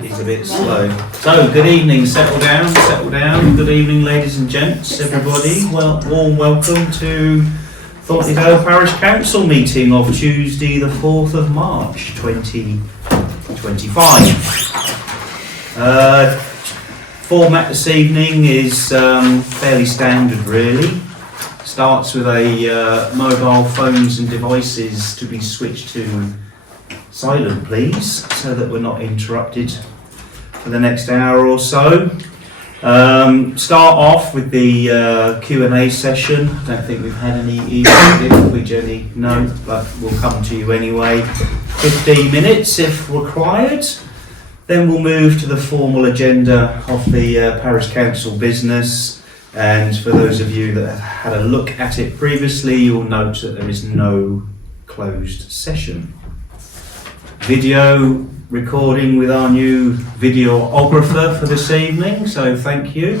He's a bit slow. So, good evening, settle down. Good evening, ladies and gents, everybody. Warm welcome to Thornton Parish Council meeting of Tuesday the 4th of March 2025. Format this evening is fairly standard really. Starts with a mobile phones and devices to be switched to silent please, so that we're not interrupted for the next hour or so. Start off with the Q&A session. I don't think we've had any email, did we, Jenny? No, but we'll come to you anyway. 15 minutes if required. Then we'll move to the formal agenda of the Parish Council business. And for those of you that have had a look at it previously, you'll note that there is no closed session. Video recording with our new videographer for this evening, so thank you.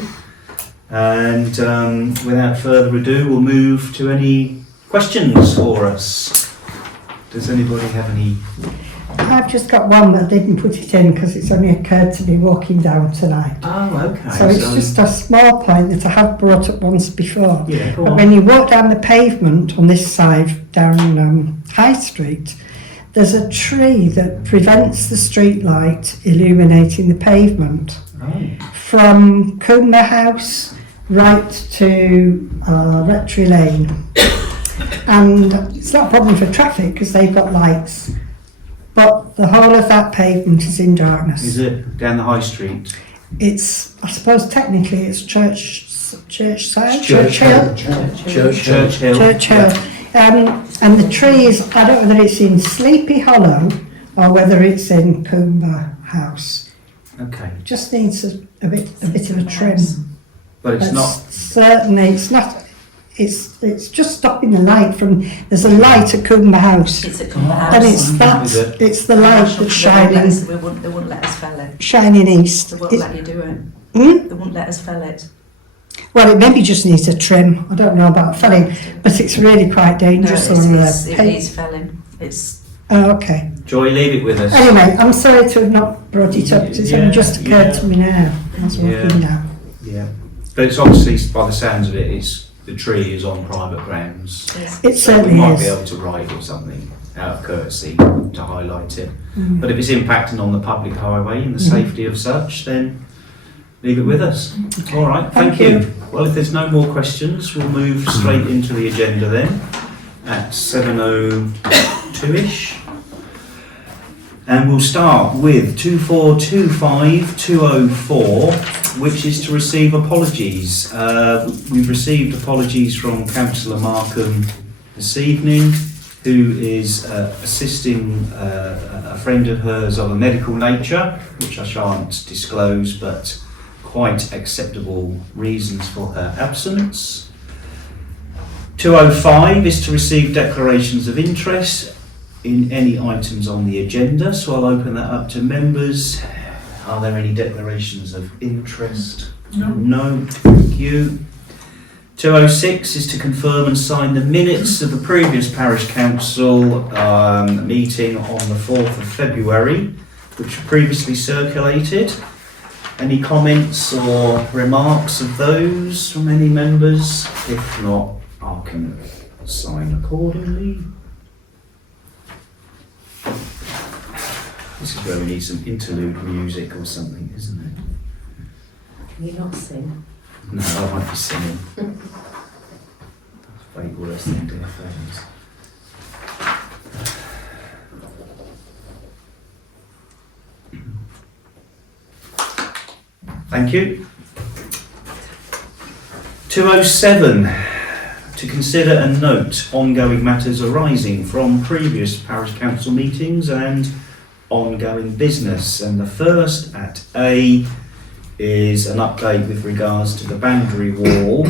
And without further ado, we'll move to any questions for us. Does anybody have any? I've just got one, but I didn't put it in because it's only occurred to me walking down tonight. Oh, okay. So it's just a small point that I have brought up once before. Yeah, go but on. when you walk down the pavement on this side down High Street, there's a tree that prevents the street light illuminating the pavement from Coomber House right to Rectory Lane. And it's not a problem for traffic because they've got lights. But the whole of that pavement is in darkness. Is it down the High Street? It's, I suppose technically it's Church Hill. Church Hill. And the trees, I don't know whether it's in Sleepy Hollow or whether it's in Coomber House. Okay. Just needs a bit of a trim. But it's not. Certainly, it's not. It's just stopping the light from. There's a light at Coomber House. It's at Coomber House. And it's that. It's the light that's shining. They wouldn't let us fell it. Shining east. They won't let you do it. They won't let us fell it. Well, it maybe just needs a trim. I don't know about felling, but it's really quite dangerous No, on it needs felling. It's. Oh, okay. Joy, leave it with us. Anyway, I'm sorry to have not brought it up. It's only just occurred to me now. I was walking down. Yeah, but it's obviously, by the sounds of it, the tree is on private grounds. Yes. It So certainly we might is. be able to write or something out of courtesy to highlight it. But if it's impacting on the public highway and the safety of such, then leave it with us. All right, thank you. Well, if there's no more questions, we'll move straight into the agenda then at 7:02ish. And we'll start with 2425-204, which is to receive apologies. We've received apologies from Councillor Markham this evening, who is assisting a friend of hers of a medical nature, which I shan't disclose, but quite acceptable reasons for her absence. 205 is to receive declarations of interest in any items on the agenda, so I'll open that up to members. Are there any declarations of interest? No, thank you. 206 is to confirm and sign the minutes of the previous Parish Council meeting on the 4th of February, which were previously circulated. Any comments or remarks of those from any members? If not, I can sign accordingly. This is where we need some interlude music or something, isn't it? Can you not sing? No, I won't be singing. That's way worse than dear things. Thank you. 207, to consider and note ongoing matters arising from previous Parish Council meetings and ongoing business. And the first at A is an update with regards to the boundary wall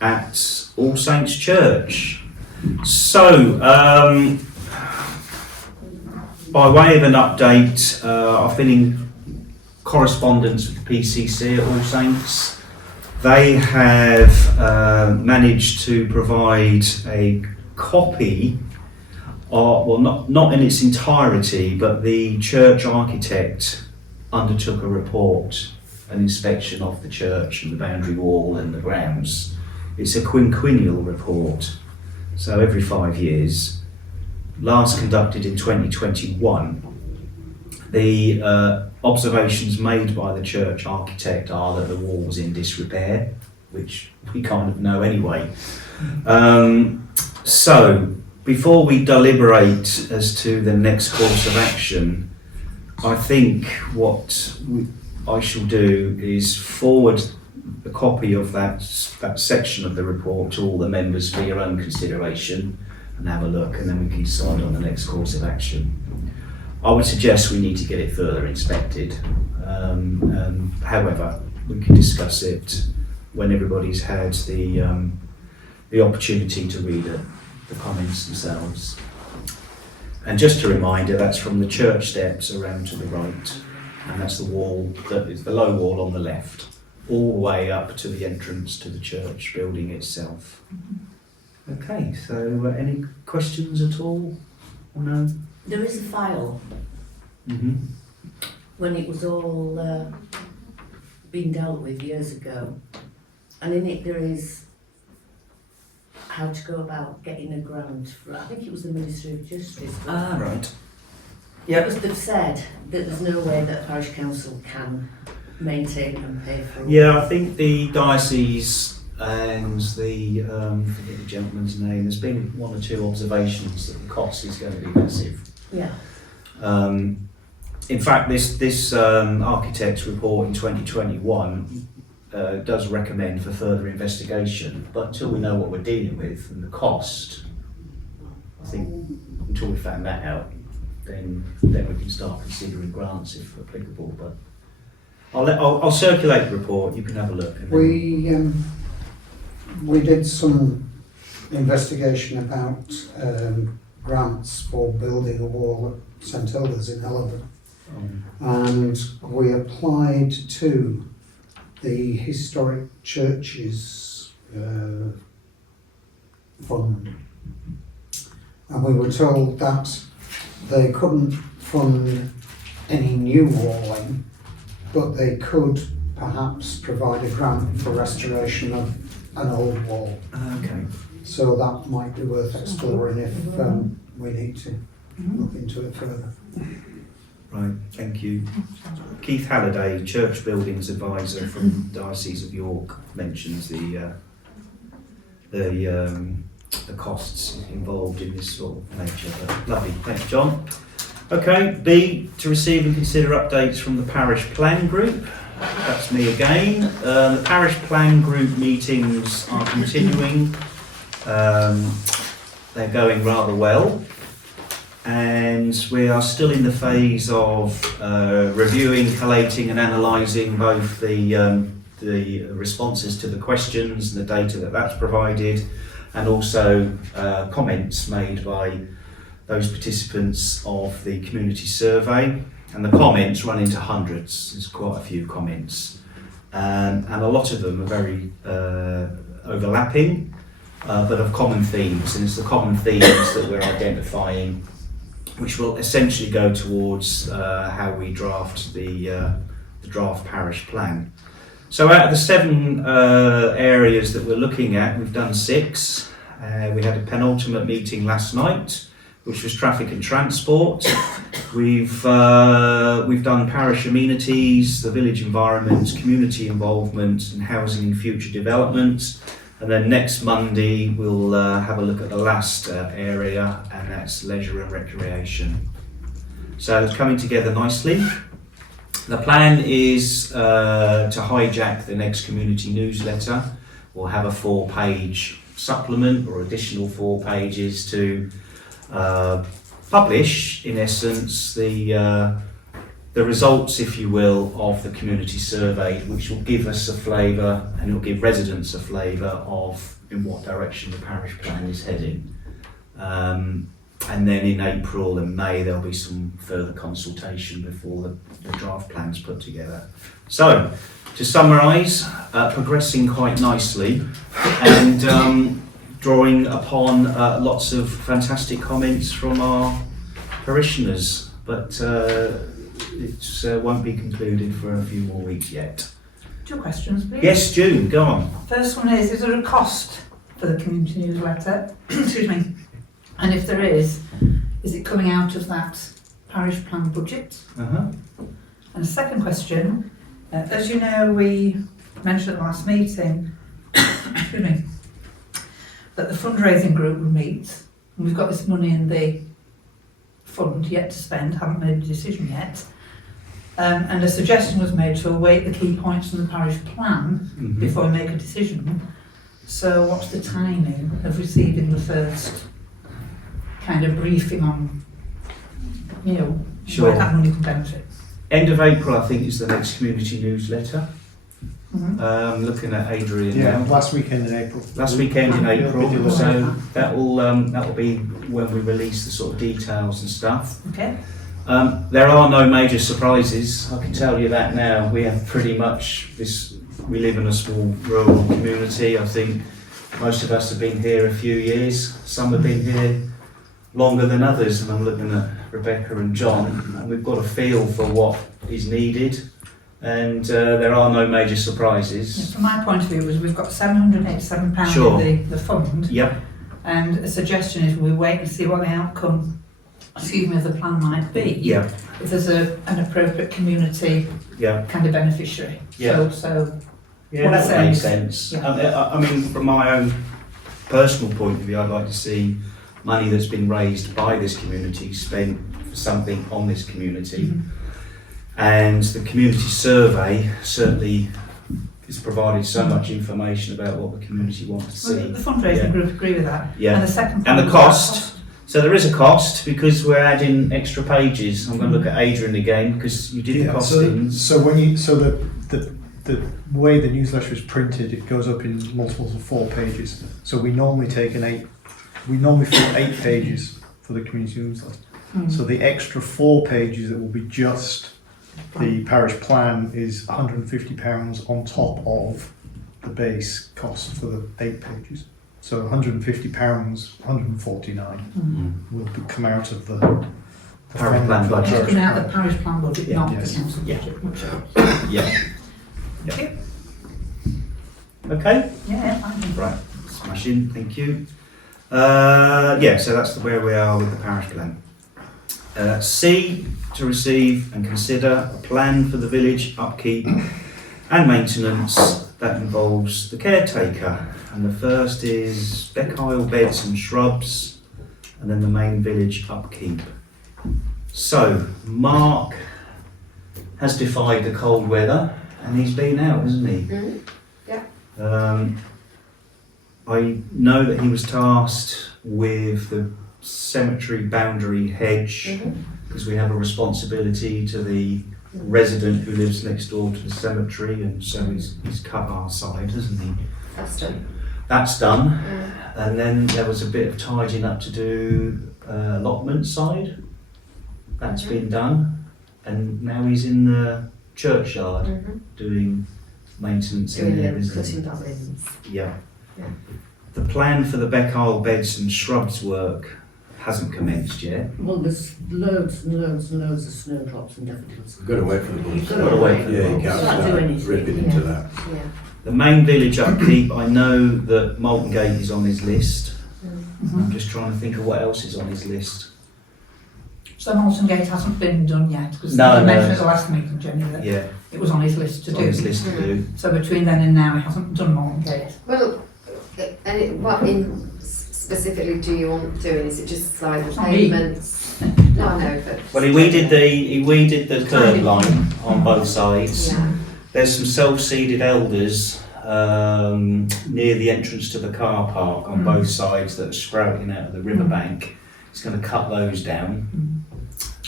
at All Saints Church. So, by way of an update, I've been in correspondence with the PCC at All Saints. They have managed to provide a copy, well, not in its entirety, but the church architect undertook a report, an inspection of the church and the boundary wall and the grounds. It's a quinquennial report, so every 5 years. Last conducted in 2021. The observations made by the church architect are that the wall was in disrepair, which we kind of know anyway. So, before we deliberate as to the next course of action, I think what I shall do is forward a copy of that section of the report to all the members for your own consideration and have a look, and then we can decide on the next course of action. I would suggest we need to get it further inspected. However, we can discuss it when everybody's had the opportunity to read it, the comments themselves. And just a reminder, that's from the church steps around to the right, and that's the wall, that is the low wall on the left, all the way up to the entrance to the church building itself. Okay, so any questions at all? Or no? There is a file Mm-hmm. when it was all being dealt with years ago, and in it there is how to go about getting a grant for, I think it was the Ministry of Justice. Ah, right. Because they've said that there's no way that a parish council can maintain and pay for all. Yeah, I think the diocese and the, I forget the gentleman's name, there's been one or two observations that the cost is going to be massive. Yeah. In fact, this architect's report in 2021 does recommend for further investigation, but until we know what we're dealing with and the cost, I think until we found that out, then we can start considering grants if applicable. But I'll circulate the report. You can have a look. And then We did some investigation about grants for building a wall at St Hilda's in Hellebury, and we applied to the Historic Churches Fund, and we were told that they couldn't fund any new walling, but they could perhaps provide a grant for restoration of an old wall. Okay. So that might be worth exploring if we need to look into it further. Right, thank you. Keith Halliday, Church Buildings Advisor from Diocese of York, mentions the costs involved in this sort of nature. But lovely, thanks, John. Okay, B, to receive and consider updates from the Parish Plan Group. That's me again. The Parish Plan Group meetings are continuing. They're going rather well. And we are still in the phase of reviewing, collating and analysing both the responses to the questions and the data that's provided, and also comments made by those participants of the community survey. And the comments run into hundreds. There's quite a few comments, and a lot of them are very overlapping, but of common themes. And it's the common themes that we're identifying, which will essentially go towards how we draft the draft parish plan. So out of the 7 areas that we're looking at, we've done 6. We had a penultimate meeting last night, which was traffic and transport. We've done parish amenities, the village environment, community involvement and housing and future development. And then next Monday we'll have a look at the last area, and that's leisure and recreation. So it's coming together nicely. The plan is to hijack the next community newsletter. We'll have a 4-page supplement or additional 4 pages to publish, in essence, the results, if you will, of the community survey, which will give us a flavour, and it will give residents a flavour of in what direction the parish plan is heading. And then in April and May there'll be some further consultation before the draft plan's put together. So, to summarise, progressing quite nicely, and drawing upon lots of fantastic comments from our parishioners. But it's won't be concluded for a few more weeks yet. 2 questions, please. Yes, June, go on. First one is there a cost for the community newsletter? Excuse me. And if there is it coming out of that parish plan budget? Uh-huh. And the second question, as you know, we mentioned at the last meeting, excuse me, that the fundraising group will meet, and we've got this money in the fund yet to spend, haven't made a decision yet. And a suggestion was made to await the key points from the parish plan Mhm. before we make a decision. So what's the timing of receiving the first kind of briefing on, you know, Sure. where that money can benefit? End of April, I think, is the next community newsletter. Mhm. Looking at Adrian Yeah, now. last weekend in April. Last weekend in April, Video so that'll be when we release the sort of details and stuff. Okay. There are no major surprises, I can tell you that now. We have pretty much this, we live in a small rural community. I think most of us have been here a few years. Some have been here longer than others, and I'm looking at Rebecca and John, and we've got a feel for what is needed, and there are no major surprises. Yeah, from my point of view, was we've got £787 Sure. in the fund, Yep, and a suggestion is we wait and see what the outcome, excuse me, of the plan might be. yep, If there's an appropriate community yep. kind of beneficiary. Yeah. So Yeah, What that makes sense? sense. Yeah. I mean, from my own personal point of view, I'd like to see money that's been raised by this community spent for something on this community. Mhm. And the community survey certainly has provided so much information about what the community wants to well, see. the fundraising Yeah. group agree with that. Yeah. And the second And point the was cost. So there is a cost because we're adding extra pages. I'm going to look at Adrian again because you did the Yeah, costings. so the way the newsletter is printed, it goes up in multiples of 4 pages. So we normally fill 8 pages for the community newsletter. Mm. So the extra 4 pages that will be just the parish plan is £150 on top of the base cost for the 8 pages. So £150, 149 Mm. will come out of the Parish plan budget. It's coming out of the parish plan budget, Yeah. not Yes. the council Yeah. budget. Yeah. Okay. Okay. Yeah, fine. Right. Smashing. Thank you. So that's where we are with the parish plan. C, to receive and consider a plan for the village upkeep and maintenance that involves the caretaker. And the first is Beckile beds and shrubs, and then the main village upkeep. So, Mark has defied the cold weather, and he's been out, hasn't he? Mhm. Yeah. I know that he was tasked with the cemetery boundary hedge, Mhm. because we have a responsibility to the resident who lives next door to the cemetery, and so he's cut our side, hasn't he? That's done. That's done. Mm. And then there was a bit of tidying up to do, allotment side. That's been done. And now he's in the churchyard Mhm. doing maintenance in Doing there, the isn't cutting he? battens. Yeah. Yeah. The plan for the Beckile beds and shrubs work hasn't commenced yet. Well, there's loads and loads and loads of snowdrops and daffodils. You've got to wait for the You've bulbs. got Gotta to wait wait. for the Yeah, you bulbs. can't Can't do start anything, ripping yeah. into that. Yeah. The main village upkeep, I know that Malton Gate is on his list. Mm. I'm just trying to think of what else is on his list. So Malton Gate hasn't been done yet, because No, I no. mentioned at the last meeting, Jenny, that Yeah, it was on his list to it's do. on his list to do. So between then and now, he hasn't done Malton Gate. Well, what specifically do you want doing? Is it just like the It's not me. pavements? No, I know, but. Well, he weeded the curb line on both sides. Yeah. There's some self-seeded elders near the entrance to the car park on both sides that are sprouting out of the riverbank. He's going to cut those down.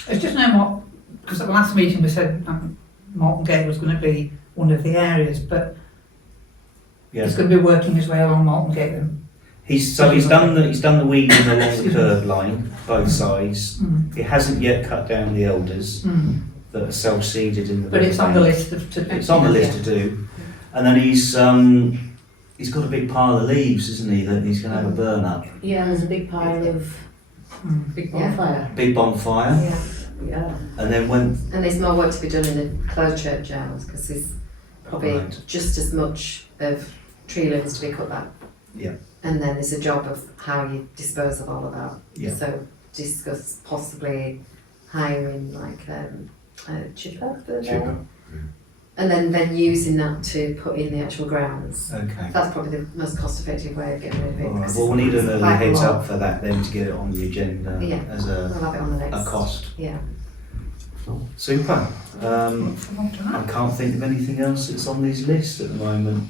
It's just knowing what, because at the last meeting we said Malton Gate was going to be one of the areas, but Yeah. he's going to be working his way along Malton Gate then. He's done the weeding along the curb line, both sides. Mm. He hasn't yet cut down the elders Mm. that are self-seeded in the But it's on the riverbank. list of to. It's on the list to do. And then he's got a big pile of leaves, isn't he, that he's going to have a burn up. Yeah, there's a big pile of Mm. big Yeah. bonfire. Big bonfire. Yeah. Yeah. And then when, And there's more work to be done in the closed churchyards because there's probably Right. just as much of tree limbs to be cut back. Yeah. And then there's a job of how you dispose of all of that. Yeah. So discuss possibly hiring like a chipper for the day. And then using that to put in the actual grounds. okay. That's probably the most cost effective way of getting rid of it. All right. because Well, we'll need an it's early quite a heads lot. up for that then to get it on the agenda Yeah. as We'll have it on the a next. cost. Yeah. Super. I can't think of anything else that's on this list at the moment.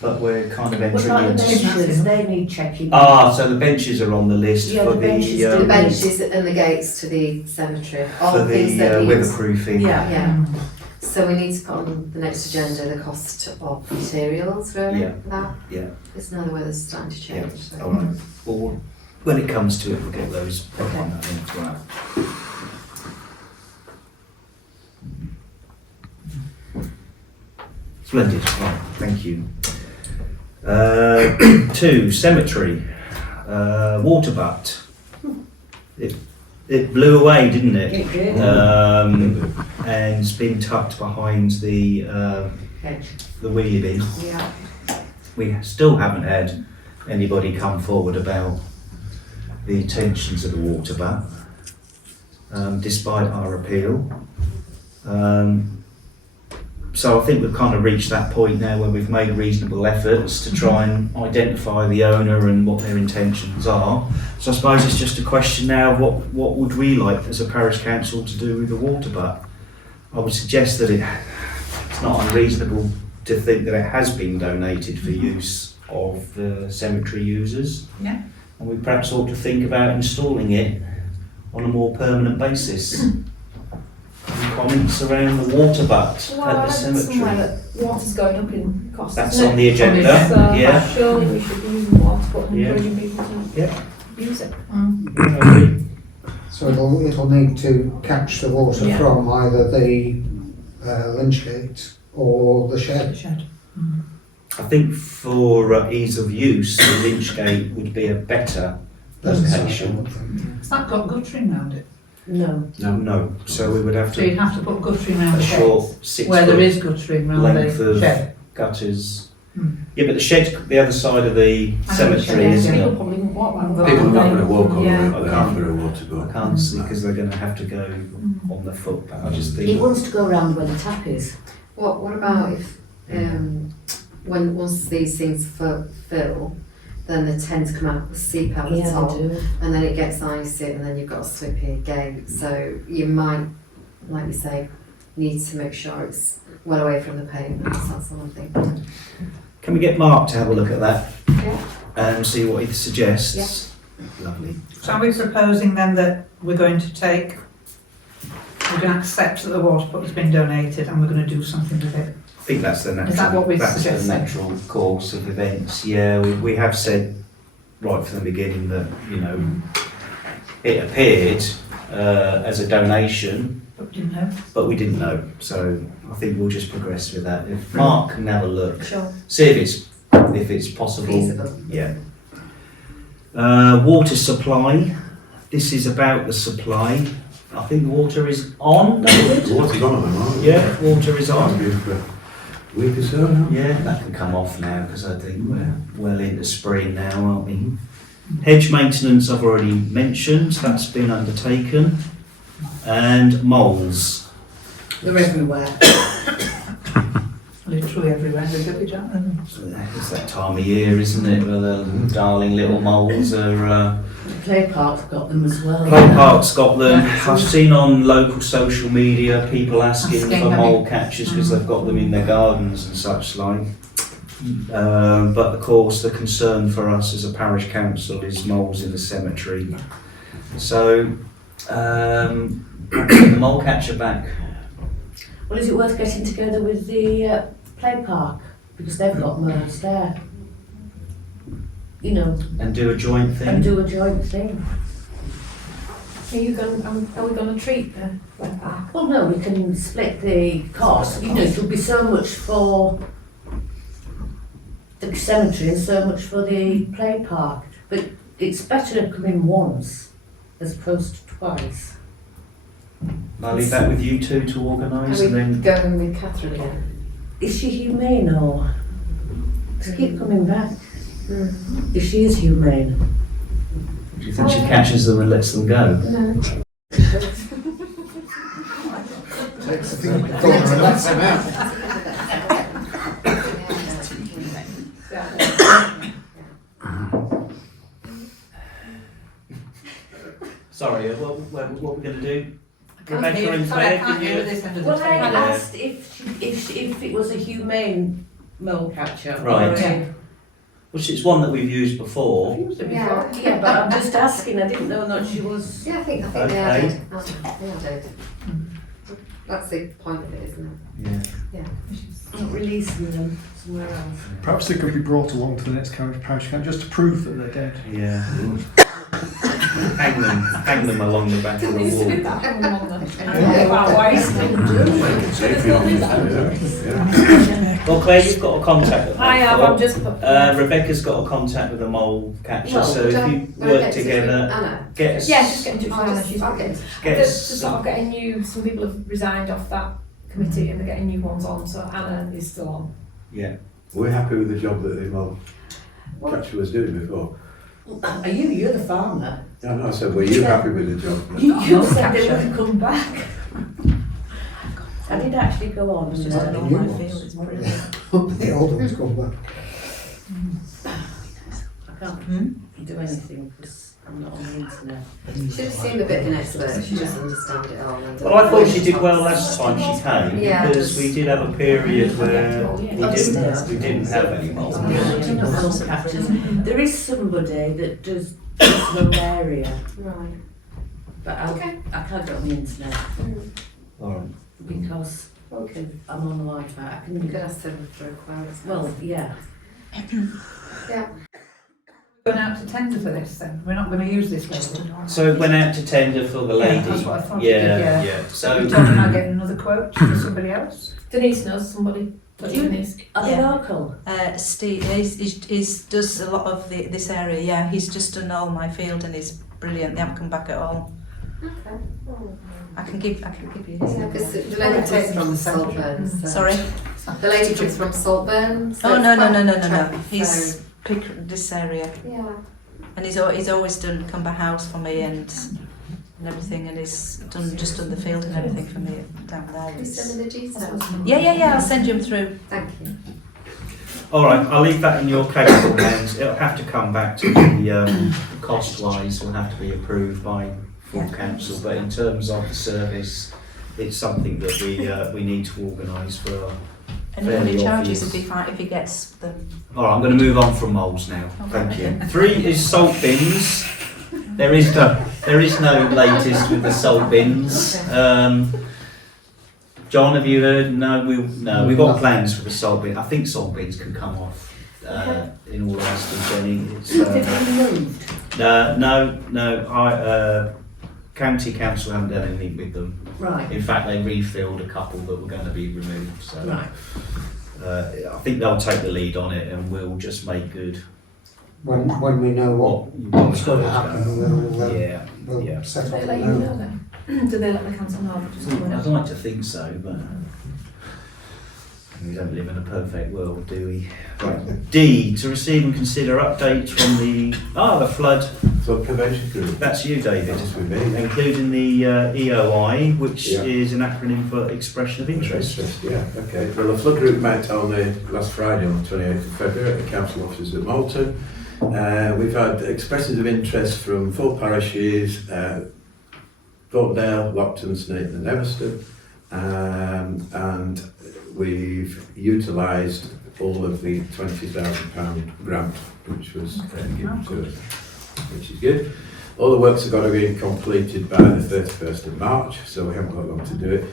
But we're kind of What entering about the into... benches? They need checking. So the benches are on the list Yeah, for the benches the... do. The benches and the gates to the cemetery. All for the things the that use. weatherproofing. Yeah. Yeah. So we need to put on the next agenda the cost of materials really Yeah. for that. Yeah. It's now the weather's starting to change. Yeah. So. All right. Well, when it comes to it, we'll get those put Okay. on that in. Right. Splendid. Right. Thank you. 2, cemetery. Water butt. It blew away, didn't it? It did. And it's been tucked behind the Hedge. wheelie bin. Yeah. We still haven't had anybody come forward about the intentions of the water butt, despite our appeal. So I think we've kind of reached that point now where we've made reasonable efforts to try and identify the owner and what their intentions are. So I suppose it's just a question now of what would we like as a parish council to do with the water butt? I would suggest that it's not unreasonable to think that it has been donated for use of the cemetery users. Yeah. And we perhaps ought to think about installing it on a more permanent basis. Any comments around the water butt Well, at I the read somewhere cemetery? that water's going up in cost. That's isn't on it? the agenda, So yeah. surely we should be using water, but Yeah. encouraging people to Yeah. use it. I agree. So it'll need to catch the water Yeah. from either the Lynchgate or the shed. Shed. I think for ease of use, the Lynchgate would be a better location. Has that got guttering round it? No. No, so we would have So you'd to have to put guttering round a the shed. short 6 Where there foot is guttering round length the of shed. gutters. Hmm. Yeah, but the shed's the other side of the I know cemetery, the shed, isn't People it? probably wouldn't walk around. People are not going to walk on Yeah. it, they have to want to go. I can't see because they're going to have to go on the foot, but I just He think... wants to go around where the tap is. What about if when once these things fill, then they tend to come out the seep out the Yeah, top, they do. and then it gets icy, and then you've got a slippy gate. So you might, like you say, need to make sure it's well away from the pavement. That's all I'm thinking. Can we get Mark to have a look at that Yeah. and see what he suggests? Lovely. So are we proposing then that we're going to accept that the water put has been donated and we're going to do something with it? I think that's the natural, Is that what we're that's the suggesting? natural course of events. Yeah, we have said right from the beginning that, you know, it appeared as a donation, But we didn't know. but we didn't know. So I think we'll just progress with that. If Mark can have a look, Sure. see if it's possible. Feasible. Yeah. Water supply. This is about the supply. I think water is on, David? Water's on at the moment. Yeah, water is It's on. been for a week or so now. Yeah, that can come off now because I think we're well into spring now, aren't we? Hedge maintenance I've already mentioned, that's been undertaken. And moles. They're everywhere. Literally everywhere. There's a village, aren't there? It's that time of year, isn't it, where the darling little moles are... The play park's got them as well. Play Park's got them. Yeah. I've seen on local social media people asking Asking, for have mole catchers because they've got them in their gardens and such like. But of course the concern for us as a parish council is moles in the cemetery. So the mole catcher back. Well, is it worth getting together with the play park? Because they've got moles there. You know, And do a joint thing. and do a joint thing. Are we going to treat the wet park? Well, no, we can split the cost. You know, it'll be so much for the cemetery and so much for the play park. But it's better to come in once as opposed to twice. I'll leave that with you two to Are organise we and then. going with Catherine again? Is she humane or? She keep coming back. If she is humane. Do you think she catches them and lets them go? No. Takes the finger and lets him out. Sorry, what we're going to do? Can't Rebecca hear- and sorry, I Claire, can't can hear you? this end of the Well, I table. asked if it was a humane mole catcher. Right. Or a, Which is one that we've used before. Yeah. yeah, but I'm just asking. I didn't know that she was. Yeah, I think they Okay. are dead. They are dead. That's the point of it, isn't Yeah. Not releasing them somewhere else. Perhaps they could be brought along to the next parish council just to prove that they're dead. Yeah. hang them along the back of the Used to do wall. that when we were on the. Yeah. Wow, why is it? Safety on this, yeah. Well, Claire, you've got a contact with them. I have, I'm just. Rebecca's got a contact with a mole catcher, Well, so if you work together, Anna. get us. Yeah, just get in touch with Anna. She's I'll get in touch. Get Just us to sort of getting new. Some people have resigned off that committee and they're getting new ones on. So Anna is still on. Yeah. We're happy with the job that the mole catcher was doing before. Are you? You're the farmer. No, no, I said, were you happy with the job? You said they would come back. I did actually go on. It's and, just an all new my ones. field, it's brilliant. The old ones come back. I can't do anything because I'm not on the internet. She just seemed a bit of an expert. She doesn't understand it all. Well, I thought she did well last time she came Yeah. because we did have a period where we Upstairs. didn't have any mole. Mole catchers. There is somebody that does this whole area, Right. but I can't get on the internet All right. because Okay. I'm on the Wi-Fi. I You could can. ask them for a quote. Well, yeah. Yeah. Going out to tender for this then? We're not going to use this lady? So it went out to tender for the Yeah, lady. that's what I thought you did, Yeah, yeah. yeah. Are So you talking about getting another quote for somebody else? Denise knows somebody. Do you- Denise. Are they Yeah. local? Steve, he's does a lot of this area. Yeah, he's just done all my field and he's brilliant. They haven't come back at all. Okay. I can give you his Yeah, number. because the lady comes from Saltburn. So. Sorry. The lady comes from Saltburn. So Oh it's no. quite No. tough, He's so- pick this area, Yeah. and he's always done Cumber House for me and everything, and he's just done the field and everything for me down there. Can you send me the details? Yeah. I'll send you them through. Thank you. all right, I'll leave that in your capable hands. It'll have to come back to the cost-wise. Will have to be approved by full council. But in terms of the service, it's something that we need to organise for our. Anybody Fairly charges obvious. would be fine if he gets them. All right, I'm going to move on from moles now. Thank you. 3 is salt bins. There is no latest with the salt bins. John, have you heard? No, we've got plans for the salt bin. I think salt bins can come off. In all honesty, Jenny, it's, They've been moved. no. County council haven't done anything with them. Right. In fact, they refilled a couple that were going to be removed. So. Right. I think they'll take the lead on it and we'll just make good When we know what's going to happen, we'll Yeah. set Do up they a let you note. know then? Do they let the council know? I'd like to think so, but we don't live in a perfect world, do we? Right. D, to receive and consider updates from the flood. Flood prevention group. That's you, David. That's with me. Including the EOI, which Yeah. is an acronym for Expression of Interest. Yeah, okay. Well, the flood group met on the last Friday on the 28th of February at the council offices at Malton. We've had expressions of interest from 4 parishes, Thornton, Lockton, Snayton and Everston, and we've utilised all of the £20,000 grant which was given to us, which is good. All the works have got to be completed by the 31st of March, so we haven't got long to do it.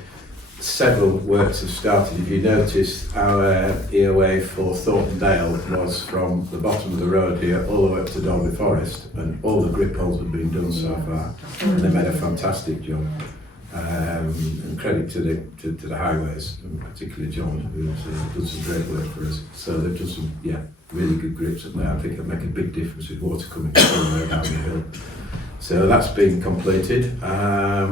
Several works have started. If you notice, our EOA for Thornton Dale was from the bottom of the road here all the way up to Dolby Forest, and all the grip holes have been done so far. And they made a fantastic job. And credit to the highways, and particularly John, who's done some great work for us. So they've done some really good grips up there. I think it'll make a big difference with water coming all the way down the hill. So that's been completed.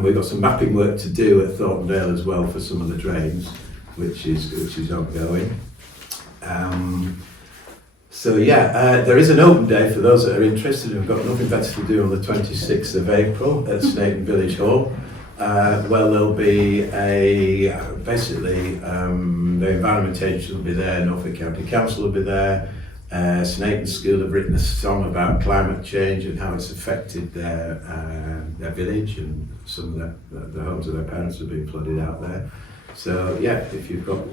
We've got some mapping work to do at Thornton as well for some of the drains, which is ongoing. So yeah, there is an open day for those that are interested. We've got nothing better to do on the 26th of April at Snayton Village Hall. Well, there'll be basically the Environment Agency will be there, Norfolk County Council will be there, Snayton School have written a song about climate change and how it's affected their village, and some of the homes of their parents have been flooded out there. So yeah, if you've got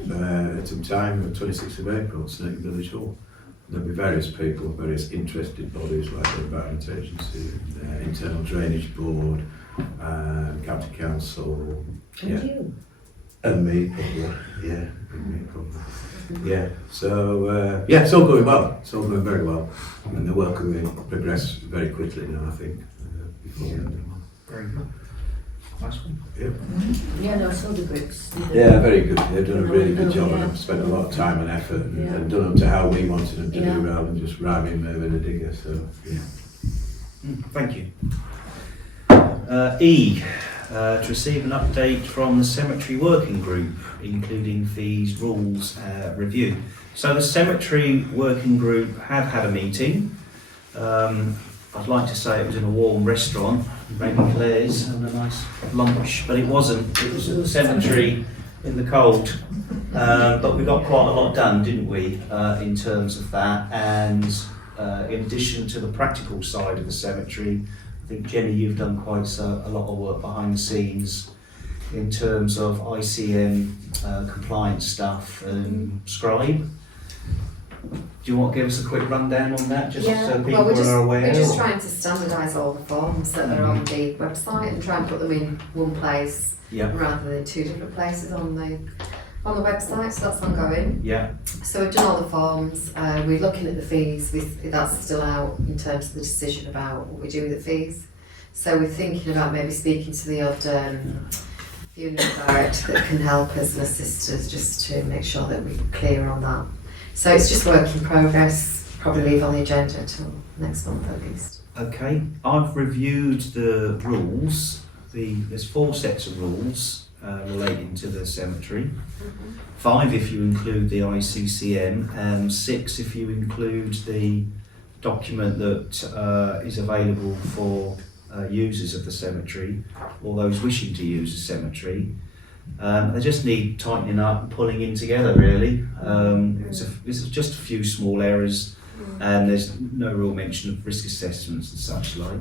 some time, the 26th of April at Snayton Village Hall. There'll be various people, various interested bodies like the Environment Agency, Internal Drainage Board, County Council, And you? and me probably, yeah, and me probably. Yeah, so yeah, it's all going well. It's all going very well, and the work will progress very quickly now, I think. Before the end of the month. Very good. Nice one. Yeah. Yeah, no, I saw the bricks. Yeah, very good. They've done a really good job, and have spent a lot of time and effort, Yeah. and done them to how we wanted them to Yeah. do, rather than just ramming them in a digger. So yeah. Thank you. To receive an update from the Cemetery Working Group, including fees, rules, review. So the Cemetery Working Group have had a meeting. I'd like to say it was in a warm restaurant, Raymond Claire's, having a nice lunch, but it wasn't. It was at the cemetery in the cold. But we got quite a lot done, didn't we, in terms of that. And in addition to the practical side of the cemetery, I think, Jenny, you've done quite a lot of work behind the scenes in terms of ICM compliance stuff and Scribe. Do you want to give us a quick rundown on that, just so people are aware? We're just trying to standardise all the forms that are on the website and try and put them in one place rather than two different places on the website, so that's ongoing. Yeah. So we've done all the forms, we're looking at the fees, that's still out in terms of the decision about what we do with the fees. So we're thinking about maybe speaking to the odd funeral director that can help us and assist us just to make sure that we're clear on that. So it's just work in progress, probably leave on the agenda until next month at least. Okay, I've reviewed the rules. There's 4 sets of rules relating to the cemetery. 5 if you include the ICCM, and 6 if you include the document that is available for users of the cemetery or those wishing to use the cemetery. They just need tightening up and pulling in together, really. It's just a few small errors, and there's no real mention of risk assessments and such like.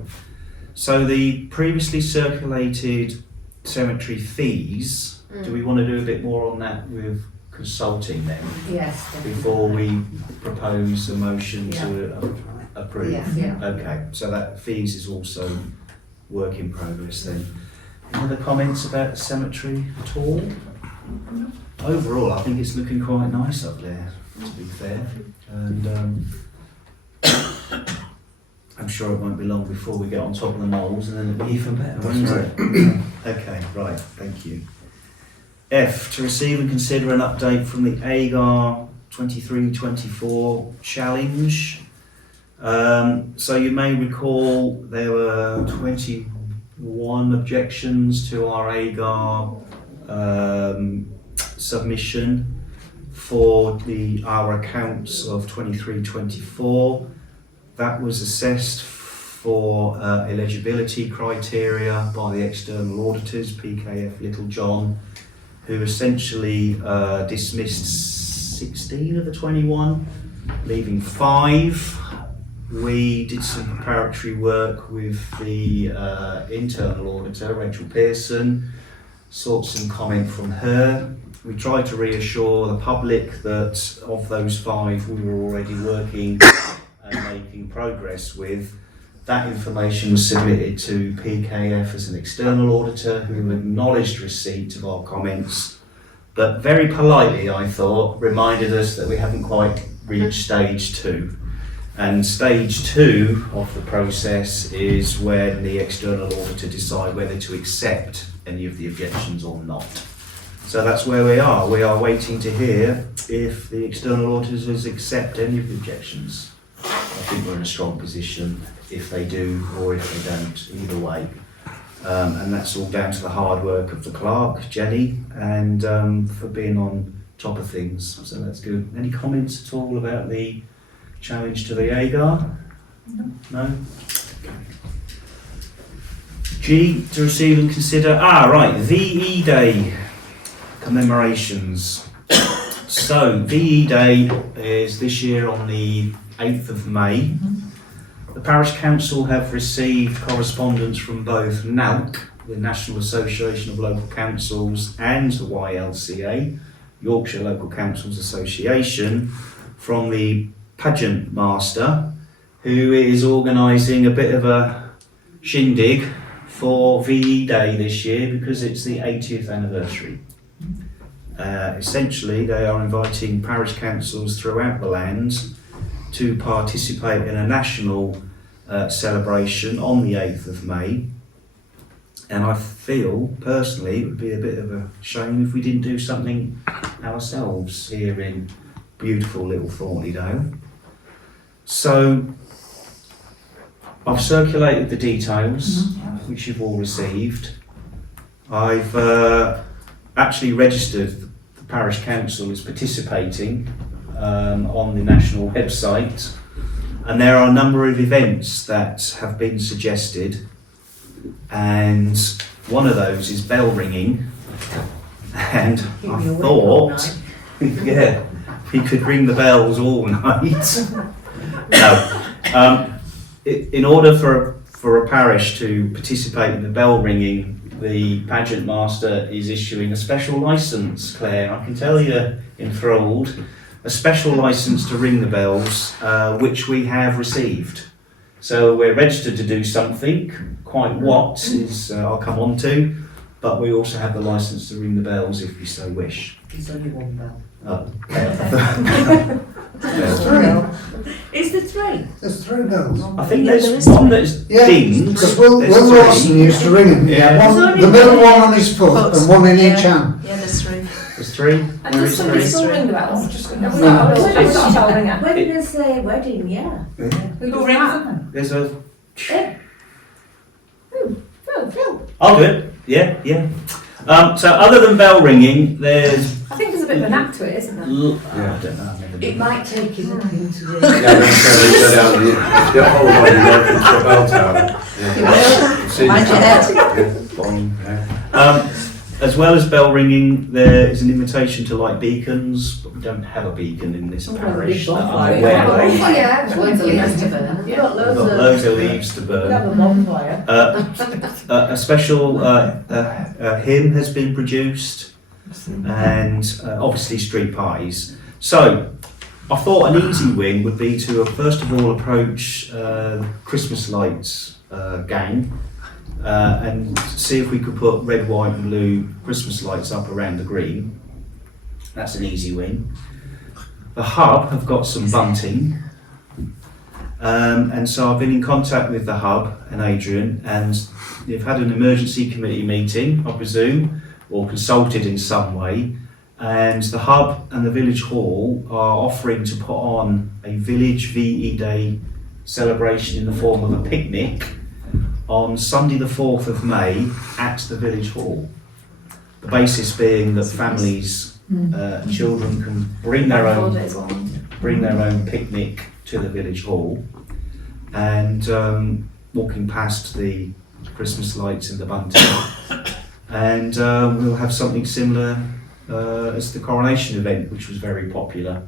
So the previously circulated cemetery fees, do we want to do a bit more on that with consulting them? Yes, definitely. Before we propose a motion to approve? Yeah. Okay, so that fees is also work in progress then. Any other comments about the cemetery at all? Overall, I think it's looking quite nice up there, to be fair. And I'm sure it won't be long before we get on top of the moles, and then it'll be even better, won't it? Okay, right, thank you. F, to receive and consider an update from the AGAR 23-24 challenge. So you may recall there were 21 objections to our AGAR submission for our accounts of 23-24. That was assessed for eligibility criteria by the external auditors, PKF Littlejohn, who essentially dismissed 16 of the 21, leaving 5. We did some preparatory work with the internal auditor, Rachel Pearson, sought some comment from her. We tried to reassure the public that of those 5 we were already working and making progress with. That information was submitted to PKF as an external auditor, who acknowledged receipt of our comments, but very politely, I thought, reminded us that we haven't quite reached stage 2. And stage 2 of the process is when the external auditor decide whether to accept any of the objections or not. So that's where we are. We are waiting to hear if the external auditors accept any of the objections. I think we're in a strong position if they do or if they don't, either way. And that's all down to the hard work of the clerk, Jenny, and for being on top of things. So that's good. Any comments at all about the challenge to the AGAR? No? G, to receive and consider. VE Day commemorations. So, VE Day is this year on the 8th of May. The Parish Council have received correspondence from both NALC, the National Association of Local Councils, and the YLCA, Yorkshire Local Councils Association, from the pageant master, who is organising a bit of a shindig for VE Day this year because it's the 80th anniversary. Essentially, they are inviting parish councils throughout the land to participate in a national celebration on the 8th of May. And I feel, personally, it would be a bit of a shame if we didn't do something ourselves here in beautiful little Thornton. So, I've circulated the details, which you've all received. I've actually registered the Parish Council as participating on the national website, and there are a number of events that have been suggested, and one of those is bell ringing, and I thought, yeah, he could ring the bells all night. No. In order for a parish to participate in the bell ringing, the pageant master is issuing a special licence, Claire. I can tell you're enthralled. A special licence to ring the bells, which we have received. So we're registered to do something. Quite what is I'll come on to, but we also have the licence to ring the bells if you so wish. It's only one bell. There's three. Is there three? There's three bells. I think Yeah, there's one that's Yeah, dinged. because Will There's Lawson three. used to ring him. Yeah. One, the middle one on his foot and one in each hand. Yeah, there's three. There's three. And Where does is somebody three? still ring the bells? Just Have gonna we No. got a bell ringer? When there's a wedding, yeah. Who rings them? There's a. Phil. I'll do it. Yeah. So other than bell ringing, there's. I think there's a bit of a knack to it, isn't there? I don't know. I've never done It might take him looking to do. Yeah, they said out the whole way there from the bell tower. Yeah. Mind your head. Yeah. Boing, yeah. As well as bell ringing, there is an invitation to light beacons, but we don't have a beacon in this Oh, parish big that I'm bonfire. aware Oh, of. yeah, loads of leaves to burn. You've got We've loads got of. loads of leaves to burn. Have a bonfire. A special hymn has been produced, and obviously street pies. So I thought an easy win would be to first of all approach Christmas lights gang and see if we could put red, white and blue Christmas lights up around the green. That's an easy win. The hub have got some bunting. And so I've been in contact with the hub and Adrian, and they've had an emergency committee meeting, I presume, or consulted in some way. And the hub and the village hall are offering to put on a village VE Day celebration in the form of a picnic on Sunday the 4th of May at the village hall. The basis being that families and children can bring their 4 own days long. picnic to the village hall, and walking past the Christmas lights and the bunting, and we'll have something similar as the coronation event, which was very popular,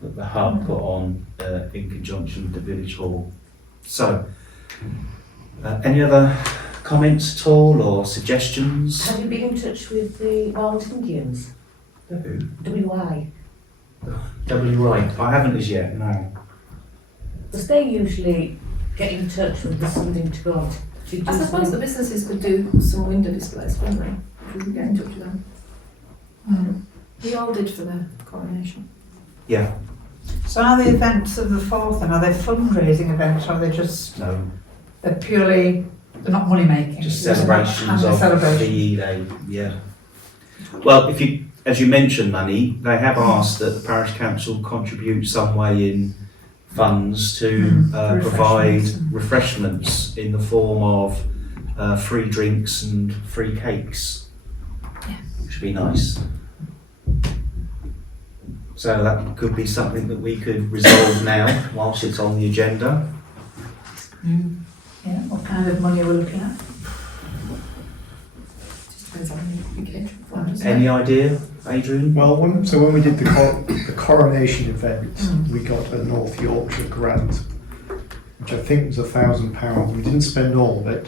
that the hub put on in conjunction with the village hall. So, any other comments at all or suggestions? Have you been in touch with the Wild Indians? WI? Right, I haven't as yet, no. Because they usually get in touch when there's something to go on. To do I suppose the something. businesses could do some window displays, couldn't they? If we could get in touch with them. We all did for the coronation. Yeah, So are the events of the 4th and are they fundraising events or are they just, no. they're purely, they're not money making? Just celebrations of VE Day, yeah. Well, if you, as you mentioned, Nanny, they have asked that the parish council contribute some way in funds to provide Refreshments. refreshments in the form of free drinks and free cakes, which would be nice. So that could be something that we could resolve now whilst it's on the agenda. Yeah, what kind of money are we looking at? Just depends on the catering fund, doesn't Any it? idea, Adrian? Well, when we did the coronation event, we got a North Yorkshire grant, which I think was £1,000. We didn't spend all of it,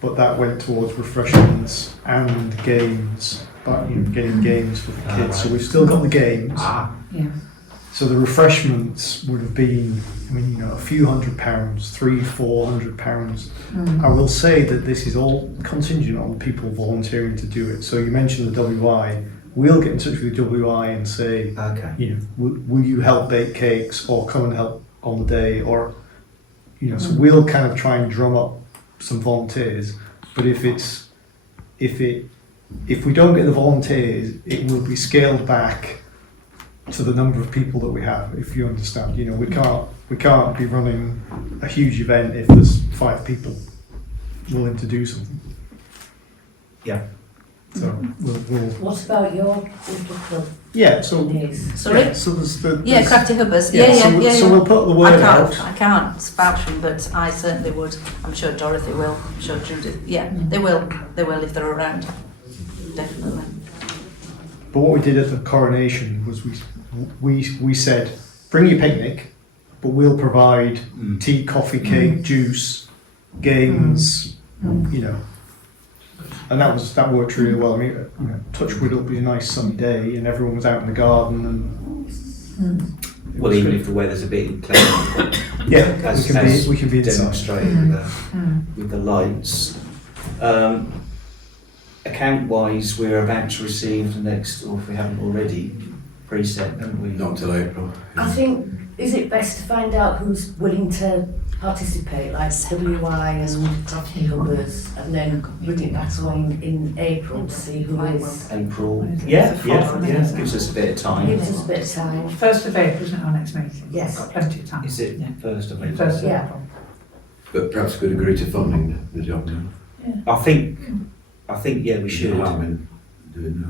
but that went towards refreshments and games, but getting games for the kids. So we've still got the games. Yeah. So the refreshments would have been, a few £100, £300-400. I will say that this is all contingent on people volunteering to do it. So you mentioned the WI. We'll get in touch with the WI and say, Okay. will you help bake cakes or come and help on the day, or so we'll kind of try and drum up some volunteers. But if we don't get the volunteers, it will be scaled back to the number of people that we have. If you understand, we can't be running a huge event if there's 5 people willing to do something. Yeah. So we'll What about your little club? yeah. So Days? Sorry? yeah, so there's the Yeah, there's- Crafty Hubbers. So we'll put the word out. I can't vouch for them, but I certainly would. I'm sure Dorothy will. I'm sure Judith. Yeah, they will. They will if they're around. Definitely. But what we did at the coronation was we said, bring your picnic, but we'll provide tea, coffee, cake, juice, games, and that worked really well. Touchwood, it'll be a nice sunny day, and everyone was out in the garden, and Well, even if the weather's a bit inclement, yeah, we can be inside. demonstrated with the lights. Account-wise, we're about to receive the next, or if we haven't already, preset, haven't we? Not till April. I think, is it best to find out who's willing to participate, like WI and Crafty Hubbers, and then bring it back along in April to see who is. April. Yeah, Gives us a bit of time. Gives us a bit of time. 1st of April, isn't it, our next meeting? Yes. Got plenty of time. Is it Yeah. 1st of April? 1st of Yeah. April. But perhaps could agree to funding the job now. I think yeah, we should. Harm in doing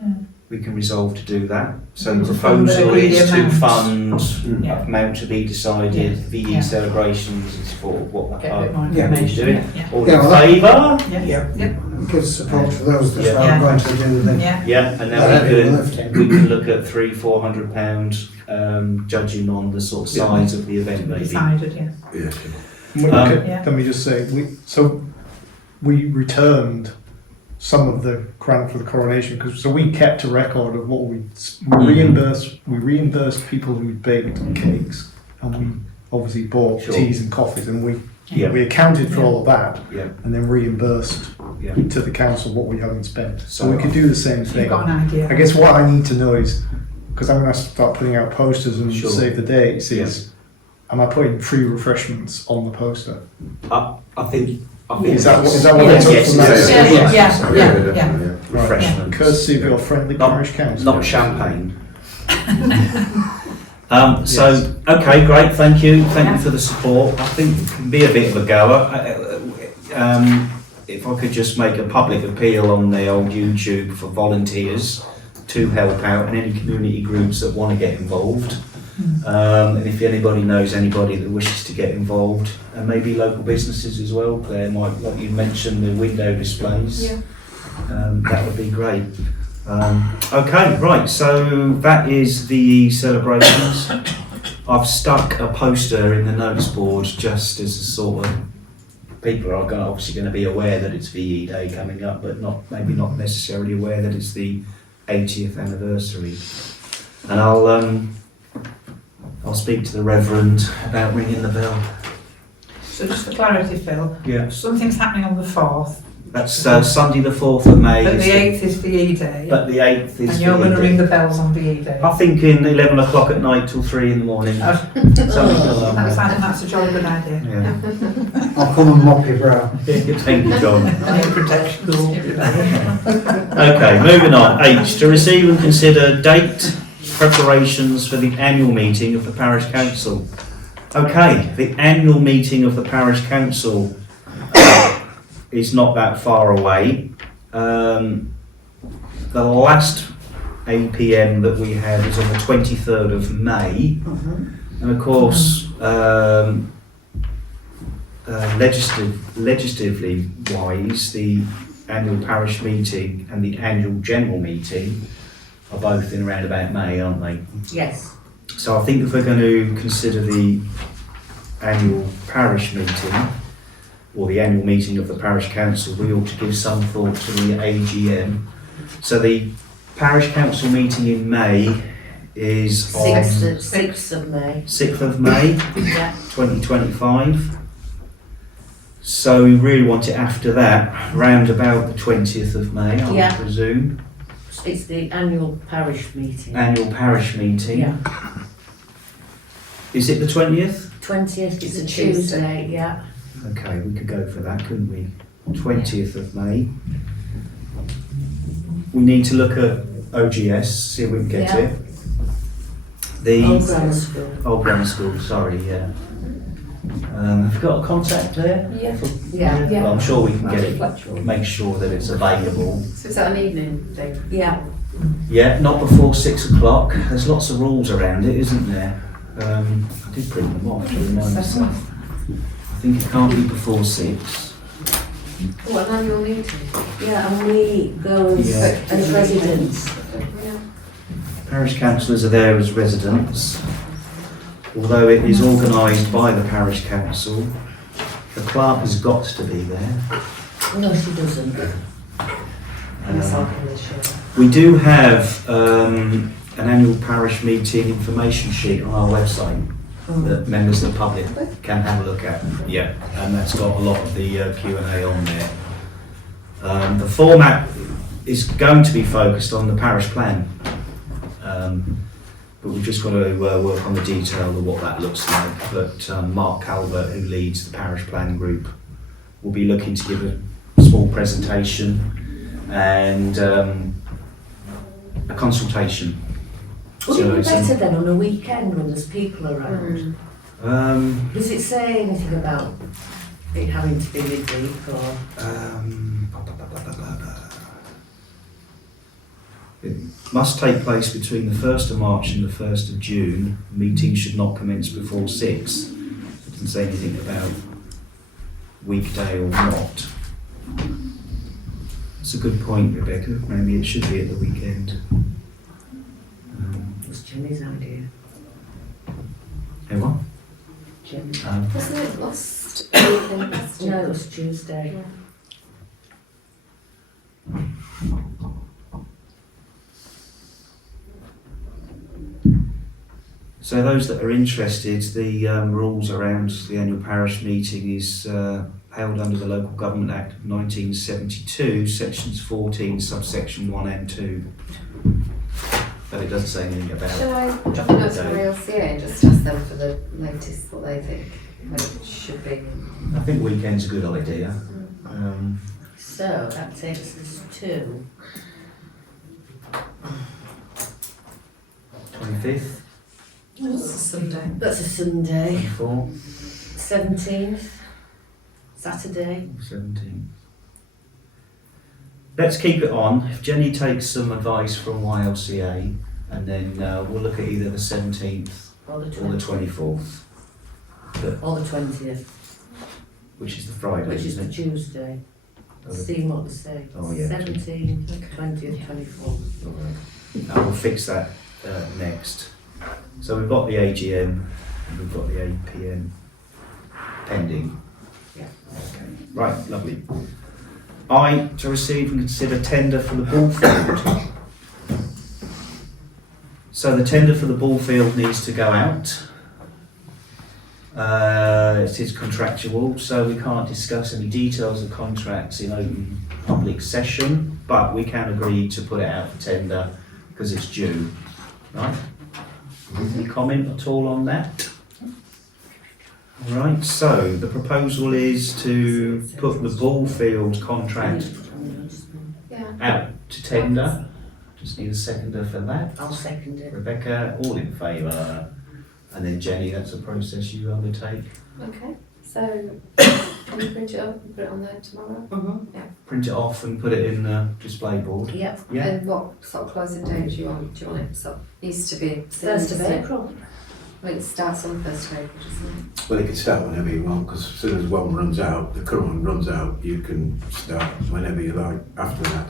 that. We can resolve to do that. So To the fund the proposal is to amount. fund Yeah. amount to be decided, VE Yeah. celebrations is for what Get a bit the more Yeah. information. doing. Yeah. All Yeah, in well, favour? Yeah. Gives support for those that Yeah. are going to do the Yeah. Yeah, and the then heavy we lifting. can look at £300-400, judging on the sort of size of the event maybe. Decided, yeah. Yeah. Yeah. Let me just say, we returned some of the grant for the coronation because we kept a record of what we reimbursed people who baked cakes, and we obviously bought Sure. teas and coffees, and we Yeah. accounted for all of that, Yeah. and then reimbursed Yeah. to the council what we hadn't spent. So So- we could do the same You've thing. got an idea. I guess what I need to know is, because I'm going to start putting out posters and Sure. save the dates, is am I putting free refreshments on the poster? I think Is that what Yes, we took yes, from yes, that? yes. Yeah. refreshments. Courtesy of your friendly Not- parish council. Not champagne. Okay, great, thank you for the support. I think it can be a bit of a goer. If I could just make a public appeal on the old YouTube for volunteers to help out, and any community groups that want to get involved. And if anybody knows anybody that wishes to get involved, and maybe local businesses as well, Claire, like you mentioned, the window displays. Yeah. That would be great. Okay, right, so that is the celebrations. I've stuck a poster in the notice board just as a sort of, people are obviously going to be aware that it's VE Day coming up, but maybe not necessarily aware that it's the 80th anniversary. And I'll speak to the Reverend about ringing the bell. So just for clarity, Phil, Yeah. something's happening on the 4th, That's Sunday the 4th of May. but is the 8th is VE Day, But the 8th is and you're VE going to Day. ring the bells on VE Day. I'm thinking 11 o'clock at night till 3 in the morning. Something along I that. think that's a jolly good idea. Yeah. I'll come and mop your brow. Thank you, John. And your protection. Okay, moving on. H, to receive and consider date preparations for the annual meeting of the Parish Council. Okay, the annual meeting of the Parish Council is not that far away. The last APM that we had was on the 23rd of May. And of course, legislatively wise, the annual parish meeting and the annual general meeting are both in around about May, aren't they? Yes. So I think if we're going to consider the annual parish meeting, or the annual meeting of the parish council, we ought to give some thought to the AGM. So the parish council meeting in May is on 6th of May. 6th of May, Yeah. 2025. So we really want it after that, round about the 20th of May, I Yeah. presume. It's the annual parish meeting. Annual parish meeting. Yeah. Is it the 20th? 20th, it's a Tuesday, yeah. Okay, we could go for that, couldn't we? 20th of May. We need to look at OGS, see if we can get Yeah. it. The Old grammar school. Old Grammar School, sorry, yeah. Have you got a contact there? Yeah. Yeah. Yeah. Well, I'm sure we can get it, Fletcher. make sure that it's available. So is that an evening thing? Yeah. Yeah, not before 6 o'clock. There's lots of rules around it, isn't there? I did print them off to remind myself. I think it can't be before 6. What, an annual meeting? Yeah, and we go Yeah. as residents. Parish councillors are there as residents. Although it is organised by the parish council, the clerk has got to be there. No, she doesn't. We do have an annual parish meeting information sheet on our website that members of the public can have a look at. Yeah, and that's got a lot of the Q&A on there. The format is going to be focused on the parish plan, but we've just got to work on the detail of what that looks like. But Mark Calvert, who leads the parish plan group, will be looking to give a small presentation and a consultation. Would it be it's a- better then on a weekend when there's people around? Does it say anything about it having to be midweek or? It must take place between the 1st of March and the 1st of June. Meetings should not commence before 6. It doesn't say anything about weekday or not. That's a good point, Rebecca. Maybe it should be at the weekend. It was Jenny's idea. Hey, what? Jenny. Wasn't it last weekend? No, it was Tuesday. So those that are interested, the rules around the annual parish meeting is held under the Local Government Act of 1972, sections 14, subsection 1 and 2. But it doesn't say anything about Shall I drop a note to the RLCA and just ask them for the latest, what they think, when it should be? I think weekend's a good idea. So that takes us to 25th, It's a Sunday. that's a Sunday. 24th, 17th, Saturday. 17th. Let's keep it on. If Jenny takes some advice from YLCA, and then we'll look at either the 17th Or the or the 20th. 24th, Or the 20th, which is the Friday, which is isn't the it? Tuesday. Oh, the- See what they say. Oh, yeah. 17th, 20th, 24th. And we'll fix that next. So we've got the AGM and we've got the APM pending. Yeah. Okay. Right, lovely. To receive and consider tender for the ball field. So the tender for the ball field needs to go out. It is contractual, so we can't discuss any details of contracts in open public session, but we can agree to put it out for tender because it's due. Right? Any comment at all on that? Right, so the proposal is to put the ball field contract Yeah. out to tender. Just need a seconder for that. I'll second it. Rebecca, all in favour? And then Jenny, that's a process you undertake. Okay, so can you print it up and put it on there tomorrow? Print it off and put it in the display board. Yep. Yeah. And what sort of closing date do you want? Do you want it sort of needs to be First of April. I think it starts on the 1st of April, doesn't it? Well, you can start whenever you want, because as soon as one runs out, the current one runs out, you can start whenever you like after that.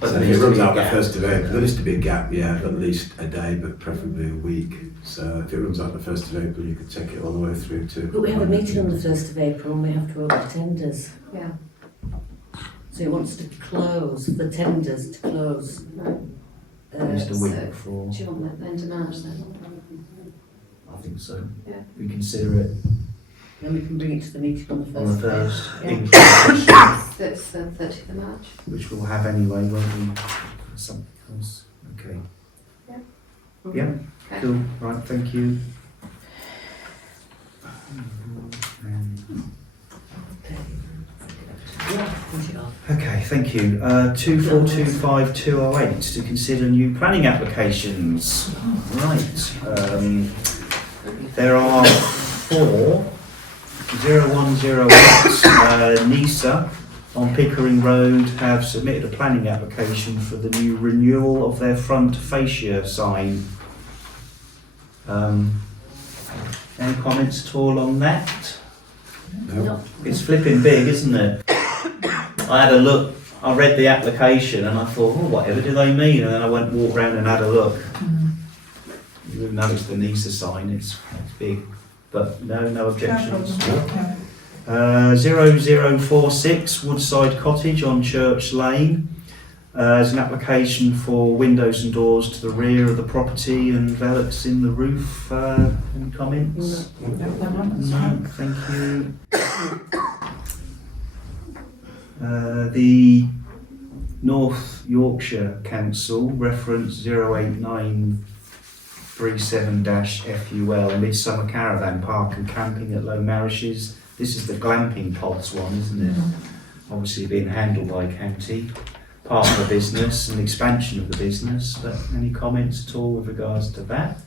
But So there if needs it to runs be a out the gap. 1st of April, there needs to be a gap, yeah, at least a day, but preferably a week. So if it runs out the 1st of April, you could take it all the way through to... But we have a meeting on the 1st of April and we have to open tenders. Yeah. So he wants to close, the tenders to close. Just a week so before. do you want the end of March then? I think so. Yeah. We consider it Then we can bring it to the meeting on the 1st on the of April. first Yeah. English session, That's the 30th of March. which we'll have anyway, won't we? Something else. Okay. Yeah. Okay. Cool. Right. Thank you. Yeah, print it off. Okay, thank you. 2425-208 to consider new planning applications. Right. There are 4. 0108 NISA on Pickering Road have submitted a planning application for the new renewal of their front fascia sign. Any comments at all on that? No. It's flipping big, isn't it? I had a look, I read the application and I thought, oh, whatever do they mean? And then I went, walked around and had a look. You would know it's the NISA sign, it's big, but no objections. 0046 Woodside Cottage on Church Lane. There's an application for windows and doors to the rear of the property and velux in the roof. Any comments? No, thank you. The North Yorkshire Council, reference 08937-FUL, Midsummer Caravan Park and Camping at Low Marishes. This is the glamping pods one, isn't it? Obviously being handled by county. Part of the business and expansion of the business, but any comments at all with regards to that?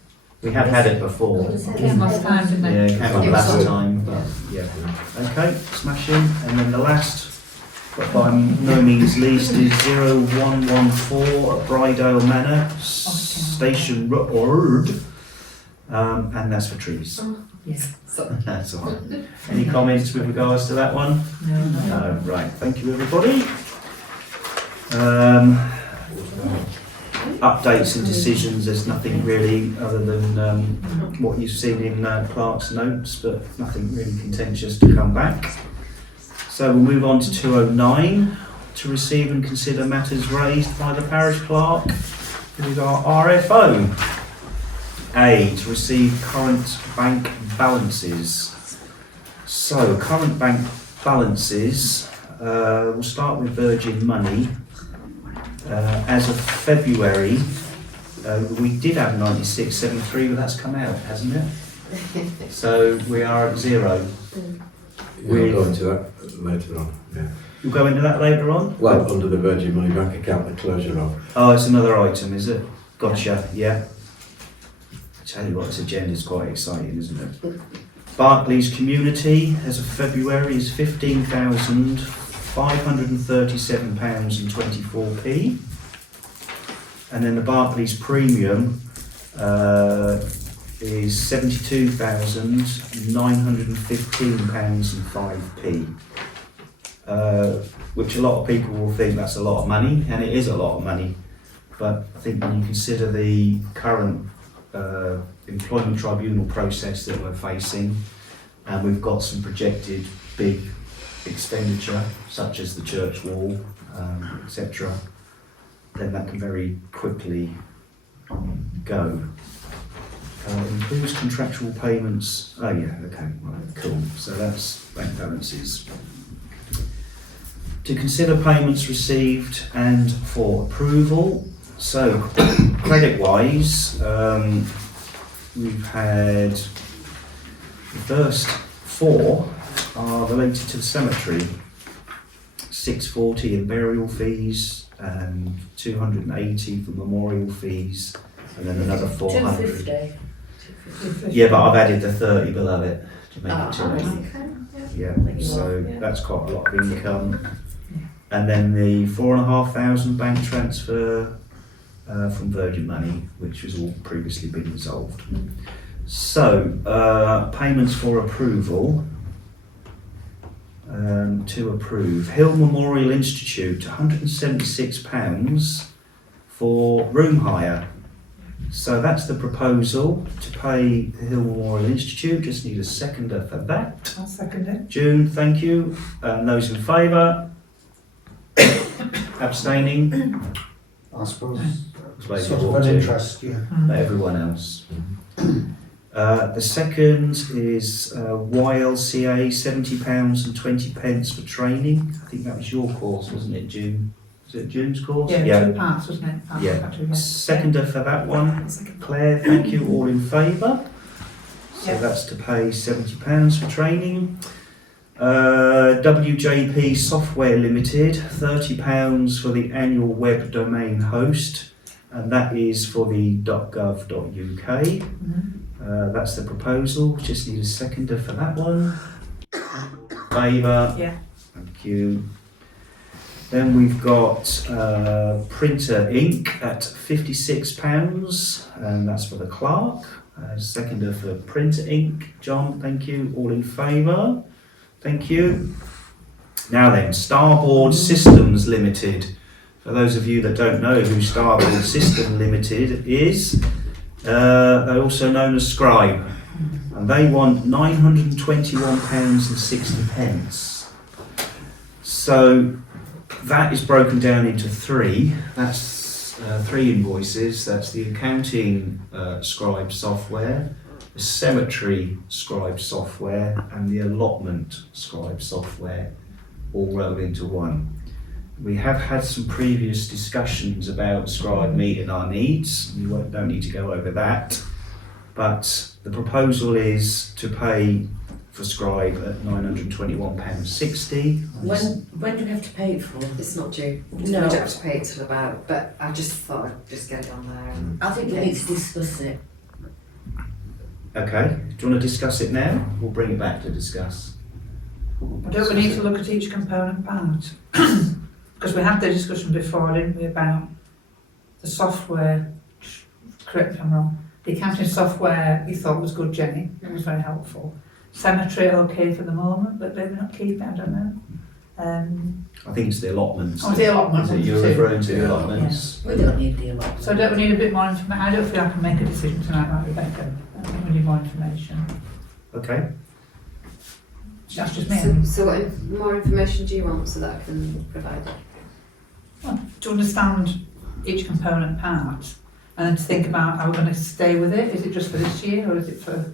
We have had it before. Came last time, didn't Yeah, it? it came up last time, but yeah. Okay, smashing. And then the last, but by no means least, is 0114 at Brydale Manor, Station Road. And that's for trees. Yes. That's all right. Any comments with regards to that one? No. Right, thank you everybody. Updates and decisions, there's nothing really other than what you've seen in Clark's notes, but nothing really contentious to come back. So we'll move on to 209, to receive and consider matters raised by the parish clerk with our RFO. A, to receive current bank balances. So current bank balances, we'll start with Virgin Money. As of February, we did have 9673, but that's come out, hasn't it? So we are at 0. We'll go into that later on, yeah. You'll go into that later on? Well, under the Virgin Money bank account, the closure of. Oh, it's another item, is it? Gotcha, yeah. I tell you what, this agenda is quite exciting, isn't it? Barclays Community, as of February, is £15,537.24p. And then the Barclays Premium is £72,915.05p. Which a lot of people will think that's a lot of money, and it is a lot of money. But I think when you consider the current employment tribunal process that we're facing, and we've got some projected big expenditure, such as the church wall, etc., then that can very quickly go. Includes contractual payments. Oh yeah, okay, right, cool. So that's bank balances. To consider payments received and for approval. So credit-wise, we've had the first 4 are related to the cemetery. 640 in burial fees and 280 for memorial fees, and then another 400. 250. Yeah, but I've added the 30 below it to make it Ah, 280. Okay. Yeah, so that's quite a lot of income. And then the 4,500 bank transfer from Virgin Money, which has all previously been resolved. So, payments for approval. To approve. Hill Memorial Institute, £176 for room hire. So that's the proposal to pay the Hill Memorial Institute. Just need a seconder for that. I'll second it. June, thank you. Those in favour? Abstaining? I suppose Suppose sort you of ought an to. interest, yeah. But everyone else. The second is YLCA, £70.20 for training. I think that was your course, wasn't it, June? Was it June's course? Yeah, 2 parts, wasn't it? Parts Yeah. of that too, yeah. Seconder for that one. Claire, thank you. All in favour? So Yeah. that's to pay £70 for training. WJP Software Limited, £30 for the annual web domain host, and that is for the .gov.uk. That's the proposal. Just need a seconder for that one. Favour? Yeah. Thank you. Then we've got printer ink at £56, and that's for the clerk. Seconder for printer ink. John, thank you. All in favour? Thank you. Now then, Starboard Systems Limited. For those of you that don't know who Starboard System Limited is, they're also known as Scribe, and they want £921.60. So that is broken down into three. That's 3 invoices. That's the accounting Scribe software, the cemetery Scribe software, and the allotment Scribe software, all rolled into one. We have had some previous discussions about Scribe meeting our needs. We don't need to go over that. But the proposal is to pay for Scribe at £921.60. When do we have to pay it for? It's not due. No. We don't have to pay it till about, but I just thought I'd just get it on there. I think we need to discuss it. Okay, do you want to discuss it now? We'll bring it back to discuss. But don't we need to look at each component part? Because we had the discussion before, didn't we, about the software, correct me if I'm wrong, the accounting software you thought was good, Jenny, it was very helpful. Cemetery okay for the moment, but maybe not keep it, I don't know. I think it's the allotments. Oh, the allotment Is it one you're too. referring to the allotments? We don't need the allotment. So don't we need a bit more information? I don't feel I can make a decision tonight, like Rebecca. I think we need more information. Okay. That's just me. So what more information do you want so that I can provide it? Well, to understand each component part and then to think about, are we going to stay with it? Is it just for this year or is it for,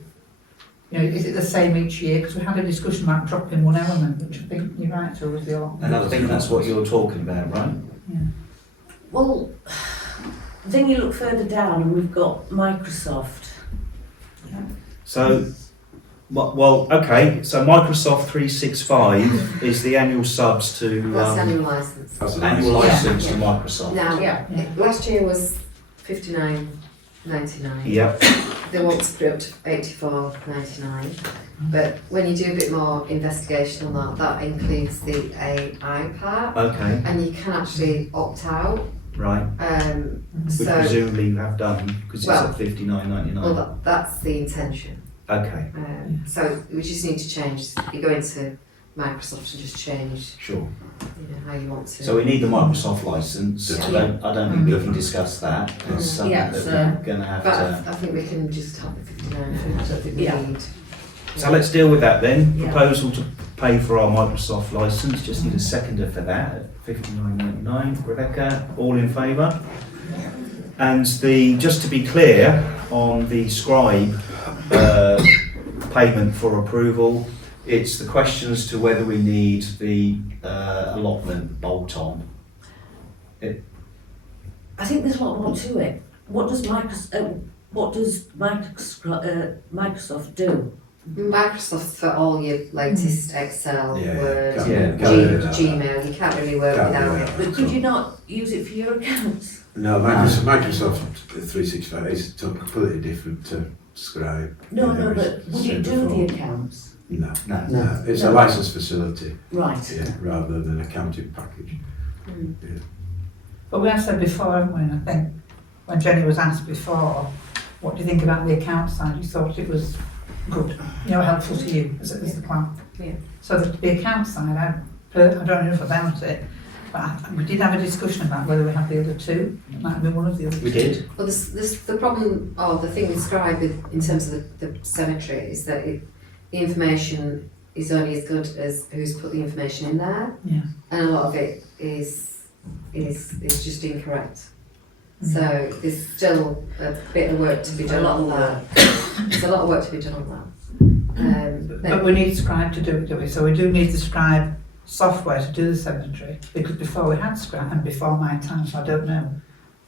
you know, is it the same each year? Because we had a discussion about dropping one element, which I think you're right to, was the allotment. And I think that's what you're talking about, right? Yeah. Well, then you look further down and we've got Microsoft. So, well, okay, so Microsoft 365 is the annual subs to That's the annual licence. annual license to Yeah. Microsoft. Now, Yeah. last year was £59.99. Yep. They want to put it up to £84.99. But when you do a bit more investigation on that, that includes the AI part, Okay, and you can actually opt out. right. Which So, presumably you have done because it's Well, at £59.99. well, that's the intention. Okay, So we just need to change. You go into Microsoft and just change, sure. you know, how you want to. So we need the Microsoft license. Yeah. I don't think we can discuss that. It's something Yeah, that so- we're going to have But to. I think we can just have the 59. I don't think we Yeah. need. So let's deal with that then. Yeah. Proposal to pay for our Microsoft license. Just need a seconder for that at £59.99. Rebecca, all in favour? And just to be clear on the Scribe payment for approval, it's the question as to whether we need the allotment bolt-on. I think there's a lot more to it. What does Microsoft do? Microsoft's for all your latest Excel, Yeah, Word, can't Yeah, go without that. Gmail. You can't really work Can't without do it. that. But could you not use it for your accounts? No, Microsoft 365 is completely different to Scribe. No, You know, no, it's but would it do before. the accounts? No, No. it's No. a license facility, Right. yeah, rather than an accounting package. Mm. Yeah. But we have said before, haven't we, and I think when Jenny was asked before, what do you think about the account side, you thought it was good, you know, helpful to you as the plan. Yeah. So the account side, I don't know enough about it, but we did have a discussion about whether we have the other two. It might have been one of the other We two. did. Well, the problem, or the thing with Scribe in terms of the cemetery is that the information is only as good as who's put the information in there. Yeah. And a lot of it is just incorrect. So there's still a bit of work to be done on that. There's a lot of work to be done on that. But we need Scribe to do it, do we? So we do need the Scribe software to do the cemetery, because before we had Scribe, and before my time, so I don't know.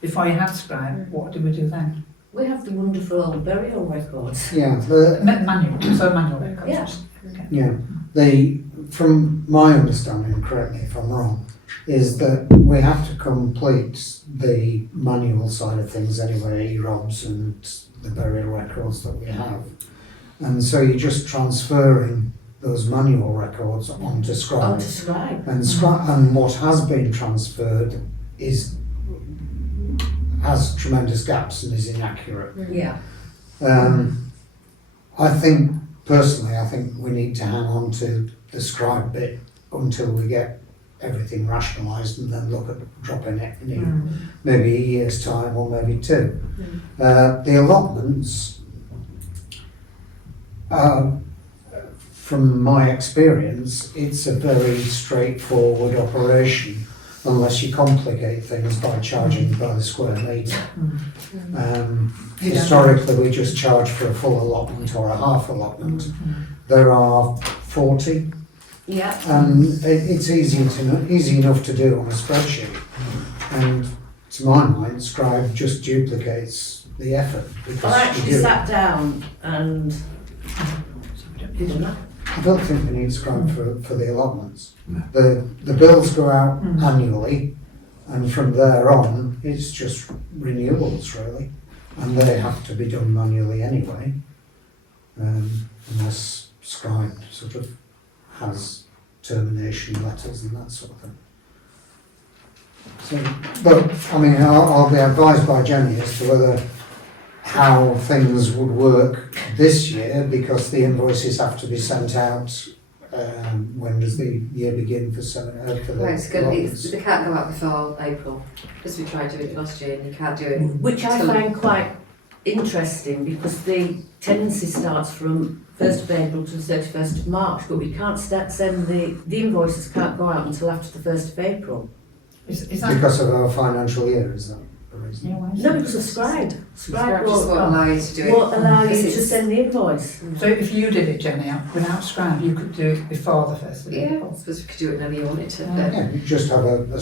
Before you had Scribe, what did we do then? We have the wonderful old burial records. Yeah, Manual records. Yeah. Okay. yeah. From my understanding, correct me if I'm wrong, is that we have to complete the manual side of things anyway, EROBs and the burial records that we have. And so you're just transferring those manual records onto Scribe. Oh, to Scribe. And what has been transferred has tremendous gaps and is inaccurate. Yeah. I think we need to hang on to the Scribe bit until we get everything rationalised and then look at dropping it in maybe a year's time or maybe two. The allotments, from my experience, it's a very straightforward operation unless you complicate things by charging by the square metre. Historically, we just charge for a full allotment or a half allotment. There are 40, Yeah. and it's easy enough to do on a spreadsheet. And to my mind, Scribe just duplicates the effort. because I you actually do it. sat down and did that. I don't think we need Scribe for the allotments. No. The bills go out annually, and from there on, it's just renewals really, and they have to be done manually anyway, unless Scribe sort of has termination letters and that sort of thing. So, but I mean, I'll be advised by Jenny as to how things would work this year, because the invoices have to be sent out. When does the year begin for the Well, it's good. allotments? They can't go out before April, because we tried to do it last year and you can't do it. Which I find quite interesting because the tenancy starts from 1st of April to the 31st of March, but we can't send the invoices can't go out until after the 1st of April. Is that? Because of our financial year, is that the reason? Yeah, why is No, it? because of Scribe. Scribe Just won't allow you to do it. won't allow you Because to it's- send the invoice. So if you did it, Jenny, without Scribe, you could do it before the 1st of Yeah, April. I suppose we could do it whenever you wanted to. Yeah. But Yeah, you just have a the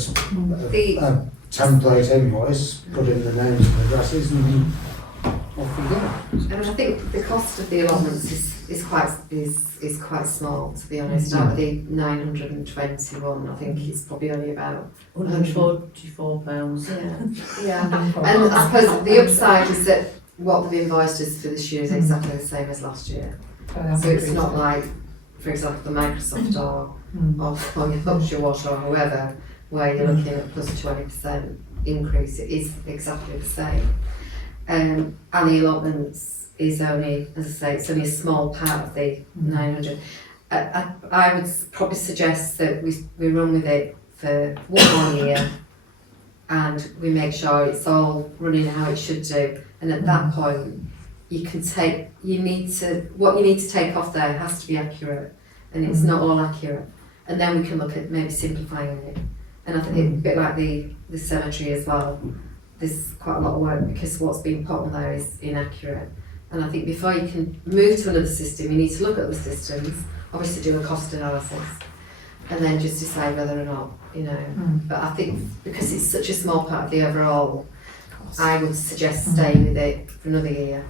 template invoice, put in the names and addresses, and off you go. I mean, I think the cost of the allotments is quite small, to be honest. Out of the 921, I think it's probably only about £144. yeah. And I suppose the upside is that what they've invoiced us for this year is exactly the same as last year. So it's not like, for example, the Microsoft or your Water or whoever, where you're looking at plus 20% increase. It is exactly the same. And the allotments is only, as I say, it's only a small part of the 900. I would probably suggest that we run with it for one more year and we make sure it's all running how it should do. And at that point, what you need to take off there has to be accurate, and it's not all accurate. And then we can look at maybe simplifying it. And I think it's a bit like the cemetery as well. There's quite a lot of work because what's being put on there is inaccurate. And I think before you can move to another system, you need to look at the systems, obviously do a cost analysis, and then just decide whether or not, But I think because it's such a small part of the overall, I would suggest staying with it for another year.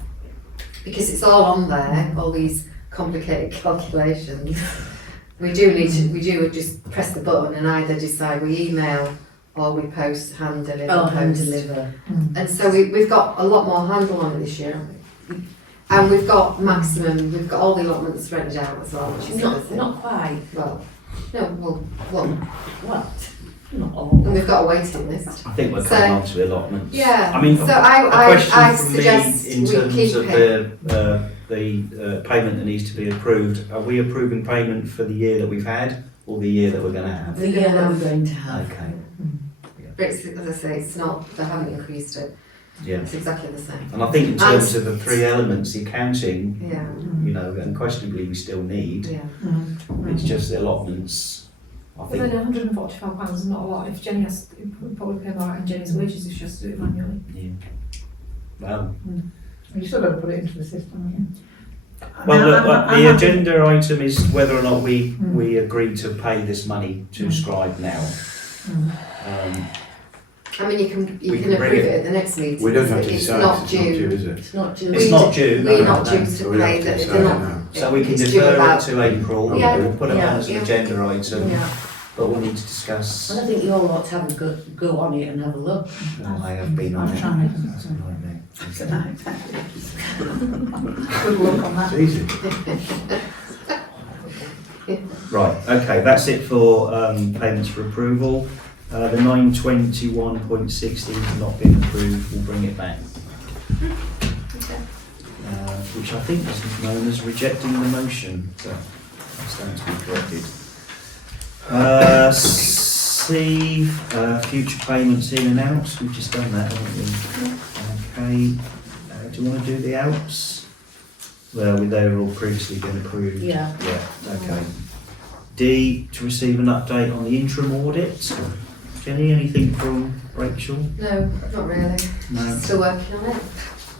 Because it's all on there, all these complicated calculations. We do just press the button and either decide we email or we post hand deliver. Oh, hand post. deliver. And so we've got a lot more handle on it this year, haven't we? And we've got maximum, we've got all the allotments rented out as well, which is the other thing. Not quite. Well, no, well, What? Not all. and we've got a waiting list. I think we're So- coming on to allotments. Yeah, I mean, so a I question from suggest me in we terms keep of it. the payment that needs to be approved. Are we approving payment for the year that we've had or the year that we're going to have? The year that we're going to have. Okay. But it's, as I say, it's not, they haven't increased it. Yeah. It's exactly the same. And I think in terms of the three elements, the accounting, Yeah, you know, unquestionably we still need. yeah. It's just the allotments. I But then think. £145 is not a lot. If Jenny has, it would probably pay more in Jenny's wages if she has to do it manually. Yeah. Well, You still got to put it into the system, haven't you? well, Now, the I'm happy- agenda item is whether or not we agree to pay this money to Scribe now. I mean, you can We can approve bring it at the next meeting. We don't have to It's decide, not it's not due, due. is it? It's not due. It's not due. We're no, not no, due no. to So we pay have to that. decide They're it not. now. So we can It's due defer it about- to April, Yeah, we'll put it on yeah, as an yeah. agenda item, Yeah. but we'll need to discuss. And I think you all ought to have a go on it and have a look. I have been on I'm it. trying. That's a nightmare. Good night. Good luck on that. It's easy. Right, okay, that's it for payments for approval. The 921.60 has not been approved, we'll bring it back. Which I think is known as rejecting the motion, so that stands to be corrected. C, future payments in and out, we've just done that, haven't we? Okay, do you want to do the outs? Well, they were all previously been approved. Yeah. Yeah, okay. D, to receive an update on the interim audit. Jenny, anything from Rachel? No, not really. No. Still working on it.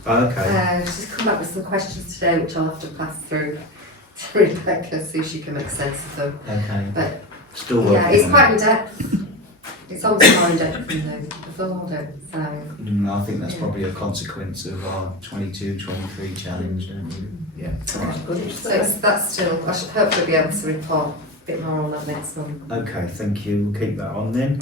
Okay. She's come back with some questions today, which I'll have to pass through to Rebecca, see if she can make sense of them. Okay. But Still working yeah, it's on quite it. in depth. It's almost more in depth than the full audit. So I think that's probably a consequence of our 22-23 challenge, don't you? Yeah. Alright. that's still. I should hopefully be able to report a bit more on that next month. Okay, thank you. We'll keep that on then.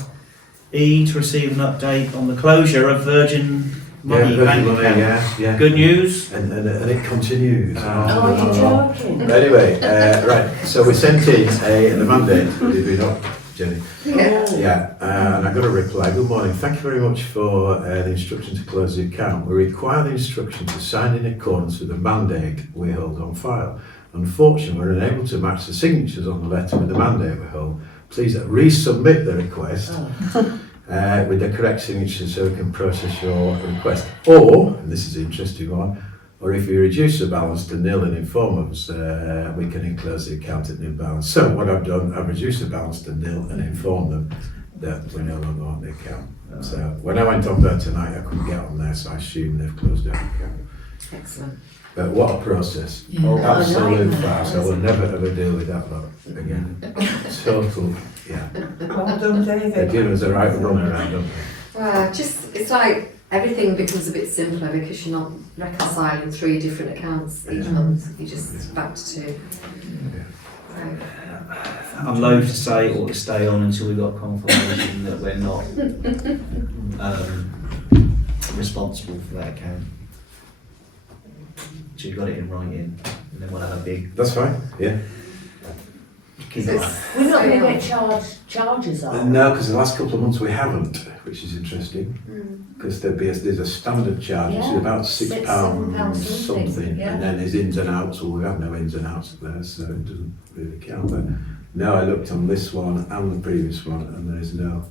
E, to receive an update on the closure of Virgin Money bank account. yeah. Good news. And it continues. Oh, you're joking. Anyway, right, so we sent in the mandate, did we not, Jenny? Yeah. Yeah, and I got a reply. Good morning. Thank you very much for the instruction to close the account. We require the instruction to sign in accordance with the mandate we hold on file. Unfortunately, we're unable to match the signatures on the letter with the mandate we hold. Please resubmit the request with the correct signature so we can process your request. Or, and this is an interesting one, or if you reduce the balance to nil and inform us, we can enclose the account at nil balance. So what I've done, I've reduced the balance to nil and informed them that we're no longer on the account. So when I went on there tonight, I couldn't get on there, so I assume they've closed down the account. Excellent. But what a process. Yeah. Absolute Nightmare. farce. I will never ever deal with that lot again. Total, yeah. Well done, They David. give us the right run around, don't they? Well, it's like everything becomes a bit simpler because you're not reconciling 3 different accounts each month. You just back to 2. I'm loath to say it ought to stay on until we've got confirmation that we're not responsible for that account. So you've got it in writing, and then we'll have a big That's fine, yeah. keep So it. it's- We're not going to get charges on. No, because the last couple of months we haven't, which is interesting. Because there's a standard charge, which is Yeah, about £6, £6 £7 something, yeah. and then there's ins and outs. Well, we have no ins and outs there, so it doesn't really count. But no, I looked on this one and the previous one, and there is no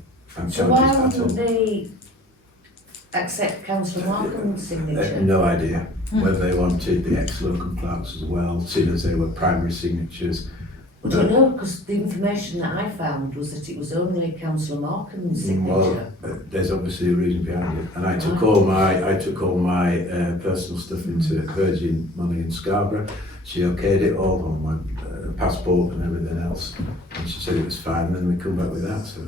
So why charges at wouldn't all. they accept Councillor Markham's signature? No idea whether they wanted the ex-local clerks as well, seeing as they were primary signatures. I don't know, because the information that I found was that it was only Councillor Markham's Well, signature. there's obviously a reason behind it, and I took all my personal stuff into Virgin Money in Scarborough. She okayed it all on my passport and everything else, and she said it was fine. And then we come back with that. So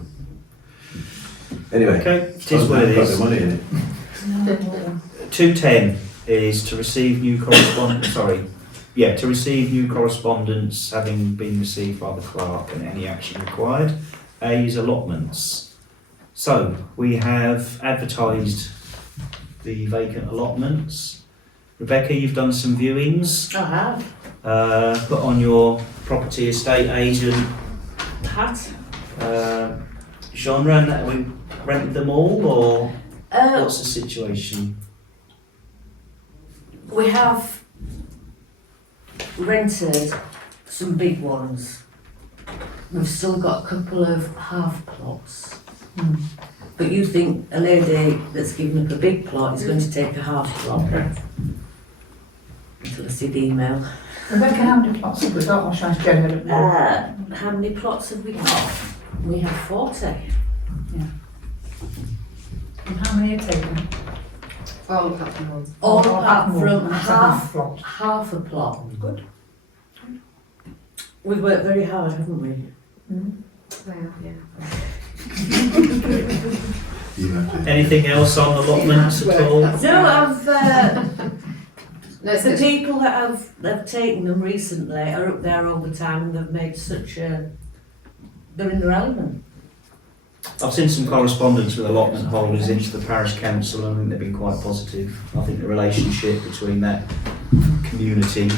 anyway, Okay, it is what it got is. the money in it. 210 is to receive new correspondence. To receive new correspondence having been received by the clerk and any action required. A is allotments. So, we have advertised the vacant allotments. Rebecca, you've done some viewings, I have. put on your property estate agent Hat. genre, and that we rented them all, or Uh, what's the situation? we have rented some big ones. We've still got a couple of half plots. But you think a lady that's given up a big plot is going to take a half plot? Until I see the email. Rebecca, how many plots have we got? I'll try and generate it. How many plots have we got? We have 40. And how many are taken? All apart from one. All apart more, from that's a plot. half a plot. Good. We've worked very hard, haven't we? Well, yeah. Anything else on allotments at all? No, I've No, it's the good. people that have taken them recently are up there all the time and they've made such a. They're in their element. I've seen some correspondence with allotment holders into the parish council, and I think they've been quite positive. I think the relationship between that community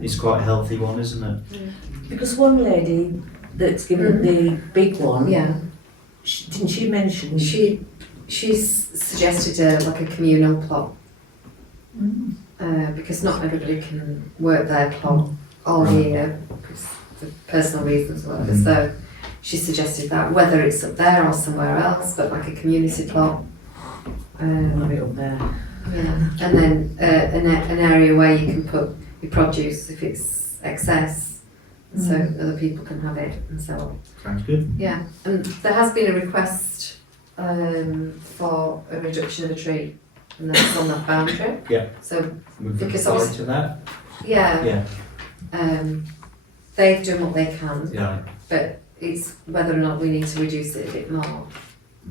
is quite a healthy one, isn't it? Because one lady that's given up the big one, Yeah. didn't she mention? She's suggested like a communal plot. Because not everybody can work their plot all year because for personal reasons or whatever. So she suggested that, whether it's up there or somewhere else, but like a community plot. Might be up there. Yeah, and then an area where you can put your produce if it's excess, so other people can have it and so on. Sounds good. Yeah, and there has been a request for a reduction of a tree, and that's on that boundary. Yeah. So We've Because replied obviously- to that. yeah, Yeah. they've done what they can, Yeah. but it's whether or not we need to reduce it a bit more.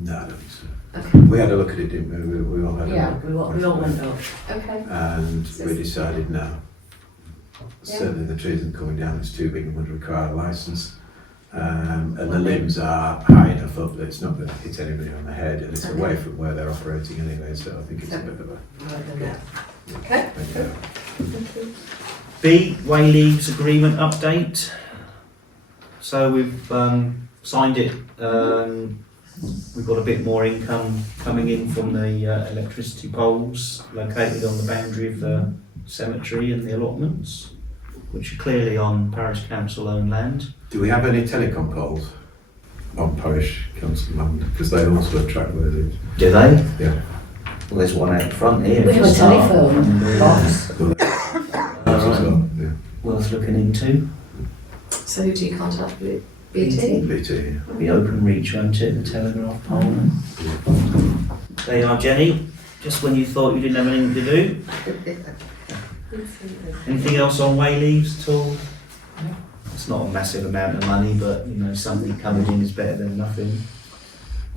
No, I don't think so. Okay. We had a look at it, didn't we? We all had a Yeah, look. we all went up. Okay. And we decided no. Yeah. Certainly the trees are coming down, it's too big and would require a licence. And the limbs are high enough up that it's not going to hit anybody on the head, and it's away from where they're operating anyway, so I think it's a bit of a. Okay. B, way leaves agreement update. So we've signed it. We've got a bit more income coming in from the electricity poles located on the boundary of the cemetery and the allotments, which are clearly on parish council owned land. Do we have any telecom poles on parish council land? Because they also attract worthy. Do they? Yeah. Well, there's one out front here. We for have a start. telephone box. Alright, Yeah. worth looking into. So who do you contact? BT? BT. The open reach, won't it? The telegraph pole. There you are, Jenny. Just when you thought you didn't have anything to do. Anything else on way leaves at all? It's not a massive amount of money, but you know, something coming in is better than nothing.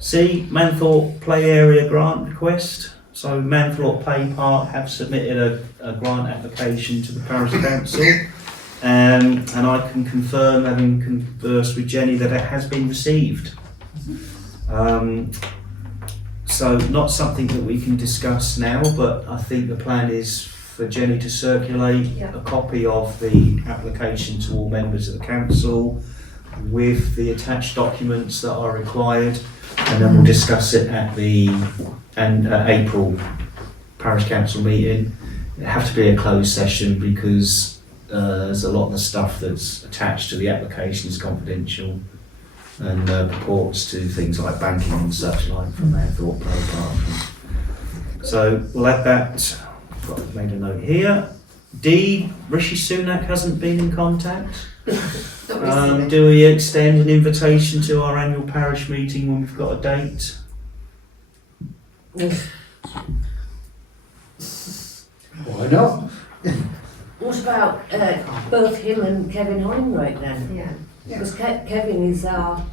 C, Manthorpe Play Area Grant Request. So Manthorpe Play Park have submitted a grant application to the Parish Council. And I can confirm, having conversed with Jenny, that it has been received. So not something that we can discuss now, but I think the plan is for Jenny to circulate a copy of the application to all members of the council with the attached documents that are required, and then we'll discuss it at the April Parish Council meeting. It have to be a closed session because there's a lot of the stuff that's attached to the application is confidential and purports to things like banking and such like from their Thorpe Play Park. So we'll add that. I've made a note here. D, Rishi Sunak hasn't been in contact. Do we extend an invitation to our annual parish meeting when we've got a date? Why not? What about both him and Kevin Hollingwright then? Yeah. Because Kevin is our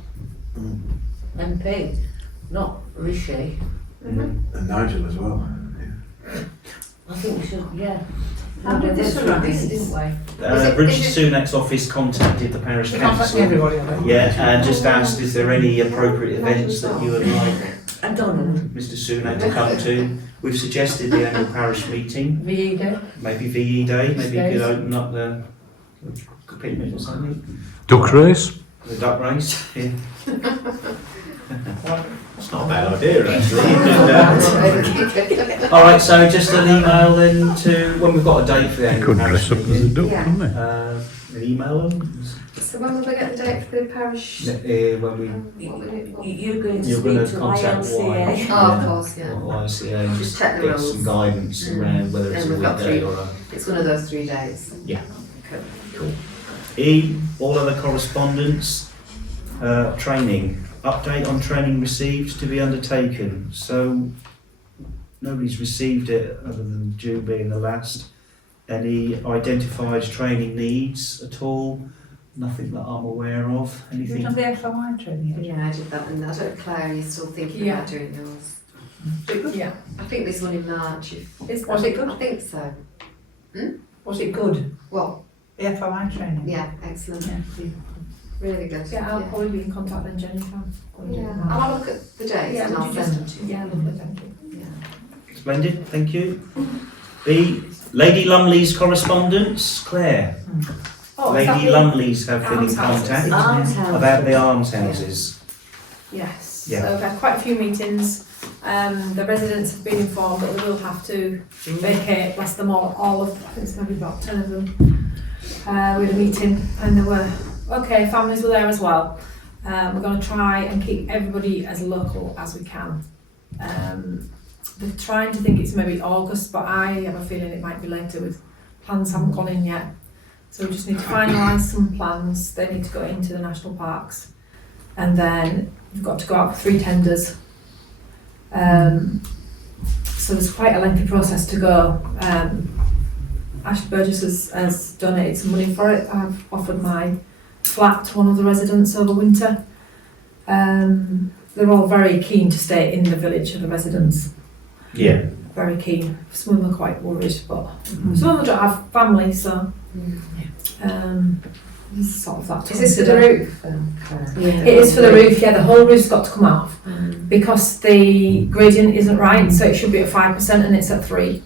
MP, not Rishi. And Nigel as well. I think we should, yeah. How did this arise? Didn't we? Rishi Sunak's office contacted the parish council. Everybody on it. Yeah, and just asked, is there any appropriate events that you would like And Donald. Mr. Sunak to come to. We've suggested the annual parish meeting, VE Day. maybe VE Day, maybe you Days. could open up the picnic or something. Duck race? The duck race, yeah. It's not a bad idea actually. All right, so just an email then to when we've got a date for the annual Could parish dress up as a meeting. duck, Yeah. couldn't they? An email them. So when will we get the date for the parish? When What would it be? You're going to You're speak going to to contact YLCA. Y. Oh, of course, yeah. YCA, Just just check the get rules. some guidance around whether it's And a we've got weekday three. or a. It's one of those 3 days. Yeah. Cool. Cool. E, all other correspondence, training. Update on training received to be undertaken. So nobody's received it other than June being the last. Any identified training needs at all? Nothing that I'm aware of. You've Anything? done the FOI training yet? Yeah, I did that, and I don't know, Claire, are you still thinking Yeah. about doing yours? Yeah. I think this one in March. Was it good? I think so. Was it good? Well, The FOI training? yeah, excellent. Yeah. Really good. Yeah, I'll probably be in contact then, Jenny, if I'm going to do Yeah. that. I'll have a look at the dates Yeah, and would I'll you send them to you. Yeah, lovely, thank you. Yeah. Splendid, thank you. B, Lady Lumley's correspondence. Claire. Oh, is that Lady the- Lumley's have been in Alms houses. contact Alms houses. about the almshouses. Yes, Yeah. so we've had quite a few meetings. The residents have been informed that they will have to vacate, bless them all of, I think it's maybe about 10 of them. We had a meeting and there were, okay, families were there as well. We're going to try and keep everybody as local as we can. They're trying to think it's maybe August, but I have a feeling it might be later with plans haven't gone in yet. So we just need to finalise some plans. They need to go into the national parks. And then we've got to go out for 3 tenders. So there's quite a lengthy process to go. Ash Burgess has donated some money for it. I've offered my flat to one of the residents over winter. They're all very keen to stay in the village of the residents. Yeah. Very keen. Some of them are quite worried, but some of them don't have family, so there's sort of that. to Is this for the consider. roof? It is for the roof, yeah, the whole roof's got to come off because the gradient isn't right, so it should be at 5% and it's at 3%.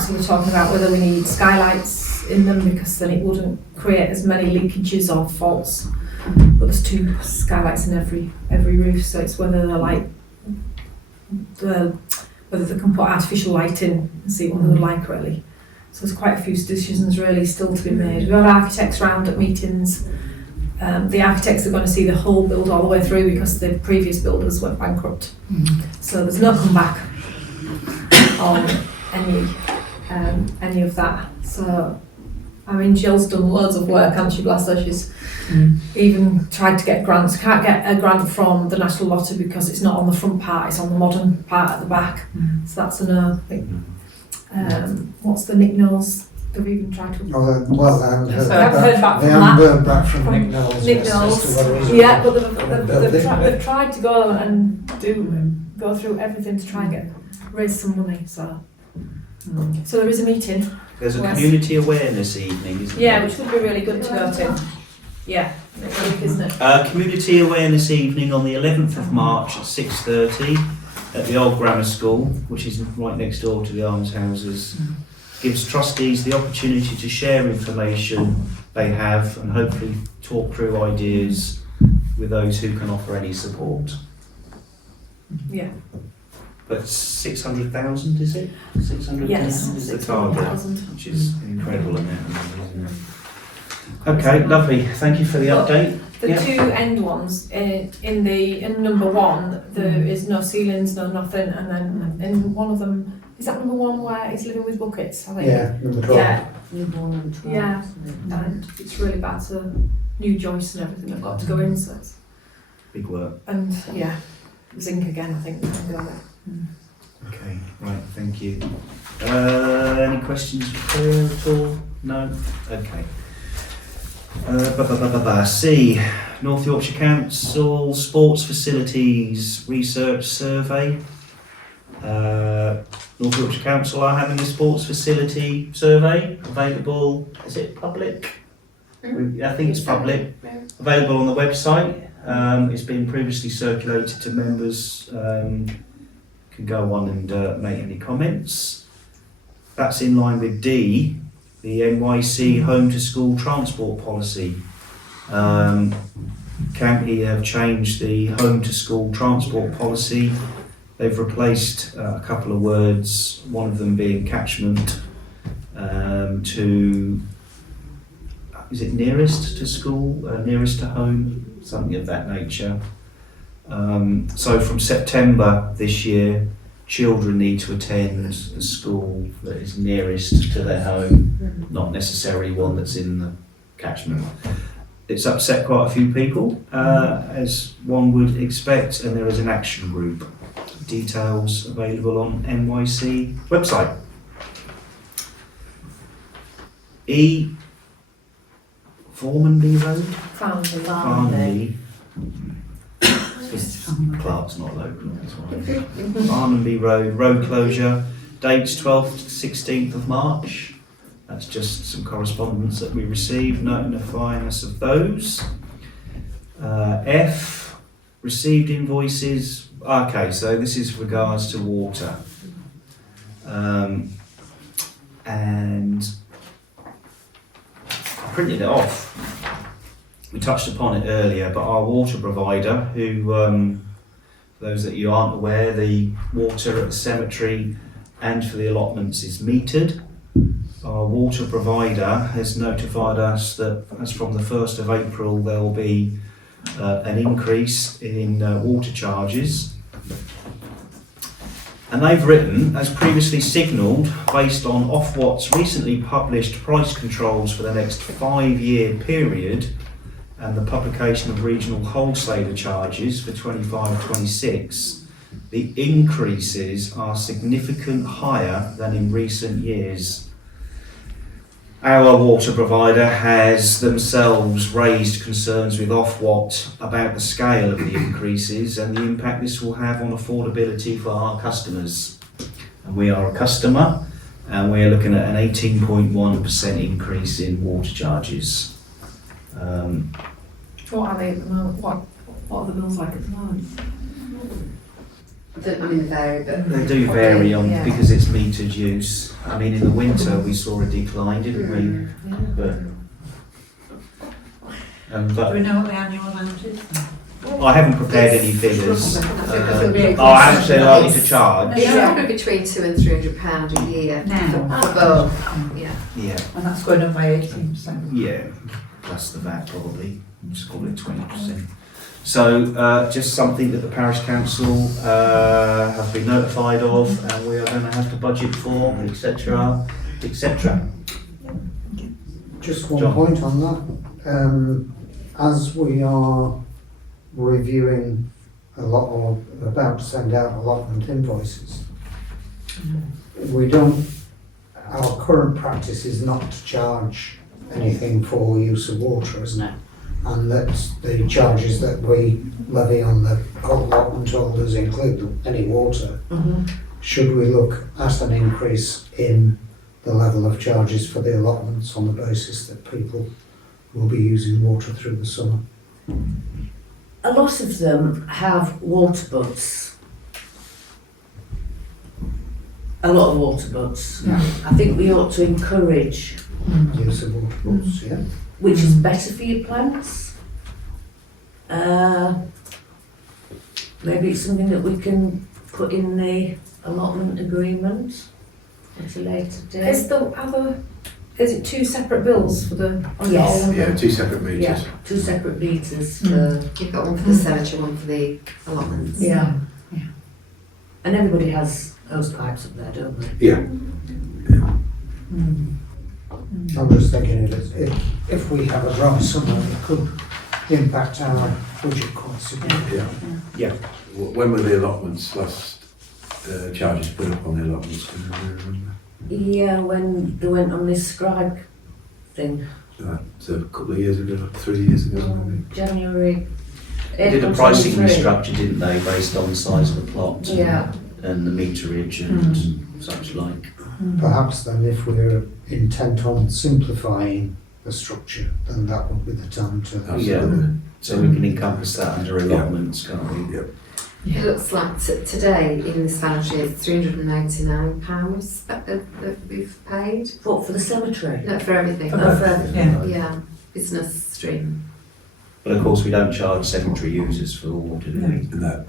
So we're talking about whether we need skylights in them because then it wouldn't create as many leakages or faults. But there's 2 skylights in every roof, so it's whether they're like whether they can put artificial light in and see what they would like really. So there's quite a few decisions really still to be made. We've had architects round at meetings. The architects are going to see the whole build all the way through because the previous builders went bankrupt. So there's no comeback on any of that. So I mean, Jill's done loads of work, hasn't she, bless her? She's even tried to get grants. Can't get a grant from the National Lottery because it's not on the front part, it's on the modern part at the back. So that's a no, I think. What's the Nick Knowles? They've even tried to... Oh, well, I haven't heard So I've heard back They from haven't that. heard back from From Nick Knowles. Nick yes, as Knowles. to whether he's Yeah, but building. they've tried to go and go through everything to try and raise some money, so... So there is a meeting. There's a Yes. community awareness evening, isn't there? Yeah, which would be really good to go to. Yeah, next week, isn't it? Community awareness evening on the 11th of March at 6:30 at the old grammar school, which is right next door to the almshouses. Gives trustees the opportunity to share information they have and hopefully talk through ideas with those who can offer any support. Yeah. But 600,000 is it? 600,000 Yes. is the target, 600,000. which is an incredible amount, isn't it? Okay, lovely. Thank you for the update. The Yeah. 2 end ones, in number 1, there is no ceilings, no nothing, and then in one of them, is that number 1 where he's living with buckets, I think? Yeah, number 12. Yeah, Number 1 and 12. Yeah. isn't it? and it's really bad, so new joists and everything have got to go in, so it's, Big work. and yeah, zinc again, I think. Okay, right, thank you. Any questions for Claire at all? No? Okay. C. North Yorkshire Council Sports Facilities Research Survey. North Yorkshire Council are having a sports facility survey available. Is it public? I think it's public. Available on the website. It's been previously circulated to members. Can go on and make any comments. That's in line with D, the NYC home to school transport policy. County have changed the home to school transport policy. They've replaced a couple of words, one of them being catchment to, is it nearest to school, nearest to home, something of that nature. So from September this year, children need to attend a school that is nearest to their home, not necessarily one that's in the catchment. It's upset quite a few people, as one would expect, and there is an action group. Details available on NYC website. E. Thornton Road? Farnby. Clark's not local, that's why. Farnby Road, road closure, dates 12th to 16th of March. That's just some correspondence that we received notifying us of those. F, received invoices. Okay, so this is regards to water. And I printed it off. We touched upon it earlier, but our water provider, who, for those that you aren't aware, the water at the cemetery and for the allotments is metered. Our water provider has notified us that as from the 1st of April there will be an increase in water charges. And they've written, as previously signalled, based on Ofwat's recently published price controls for the next 5-year period, and the publication of regional wholesaler charges for 25-26, the increases are significantly higher than in recent years. Our water provider has themselves raised concerns with Ofwat about the scale of the increases and the impact this will have on affordability for our customers. And we are a customer, and we are looking at an 18.1% increase in water charges. What are they at the moment? What are the bills like at the moment? They vary, but They do vary on yeah. because it's metered use. I mean, in the winter we saw a decline, didn't we? But Do we know what the annual amount is? I haven't prepared any figures. it'll be Oh, I haven't said likely to charge. It's somewhere between £200 and £300 a year Now. for both. Yeah. Yeah, And that's going up by 18%. yeah. Plus the VAT probably. Just call it 20%. So just something that the parish council have been notified of, and we are going to have to budget for, etc., etc. Just one John. point on that. As we are reviewing a lot, or about to send out allotment invoices, we don't, our current practice is not to charge anything for use of water, isn't it? And that the charges that we levy on the allotment holders include any water. Should we look at an increase in the level of charges for the allotments on the basis that people will be using water through the summer? A lot of them have water butts. A lot of water butts. Yeah. I think we ought to encourage, Use of water butts, yeah. which is better for your plants. Maybe it's something that we can put in the allotment agreement at a later date. Is it 2 separate bills for the? Yes. Yeah, 2 separate meters. Yeah, 2 separate meters for, You've got one for the cemetery, one for the allotments. yeah. Yeah. And everybody has hose pipes up there, don't they? Yeah. I'm just thinking if we have a dry summer, it could impact our budget quite significantly. Yeah. When were the allotments last charges put up on the allotments? Can you remember? Yeah, when they went on this scribe thing, So a couple of years ago, 3 years ago maybe. January. They did a April pricing 23. restructure, didn't they, based on the size of the plot Yeah. and the meterage and such like. Perhaps then if we're intent on simplifying a structure, then that would be the time to. Absolutely. So we can encompass that under allotments, can't we? Yep. It looks like today in this financial year it's £399 that we've paid. What, for the cemetery? No, for everything. Oh, for everything. Yeah, business stream. But of course, we don't charge cemetery users for water, do we? No.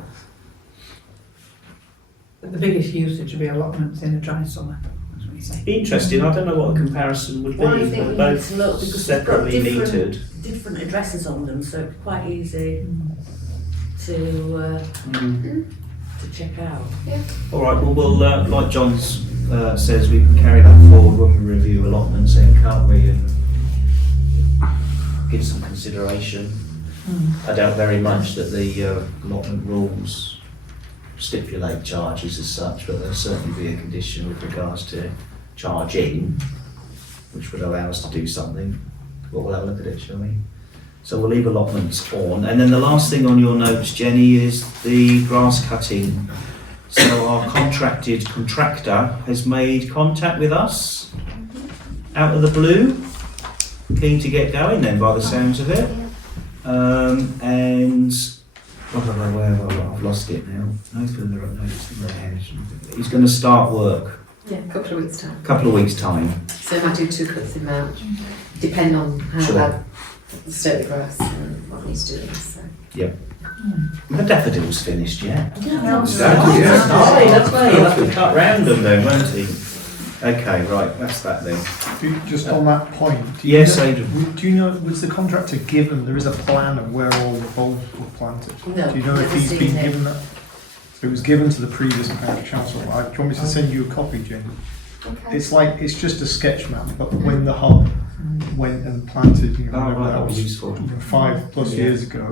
But the biggest usage would be allotments in a dry summer, that's what you say. Interesting. I don't know what a comparison would be. Well, I think They're we need both to look because they've got separately metered. different addresses on them, so it's quite easy to check out. All right. Well, we'll like John says, we can carry that forward when we review allotments, then, can't we? And give some consideration. I doubt very much that the allotment rules stipulate charges as such, but there'll certainly be a condition with regards to charging, which would allow us to do something. But we'll have a look at it, shall we? So we'll leave allotments on. And then the last thing on your notes, Jenny, is the grass cutting. So our contractor has made contact with us out of the blue. Keen to get going then, by the sounds of it. And I've lost it now. No further notes in my head. He's going to start work. Yeah, a couple of weeks' time. Couple of weeks' time. So I might do 2 cuts in March, depending on how Sure. that the state of grass and what he's doing. So. The daffodils finished yet? Exactly, yeah. That's right. He'll have to cut round them then, won't he? Okay, right. That's that then. Just on that point, Yes, know, Adrian. do you know, was the contractor given, there is a plan of where all the bulbs were planted? No, Do you know if never he's seen been it. given that? So it was given to the previous parish council. Do you want me to send you a copy, Jane? Okay. It's like, it's just a sketch map, but when the hub went and planted, you know, Oh, whatever right, that that'd be was, useful. 5+ Yeah. years ago.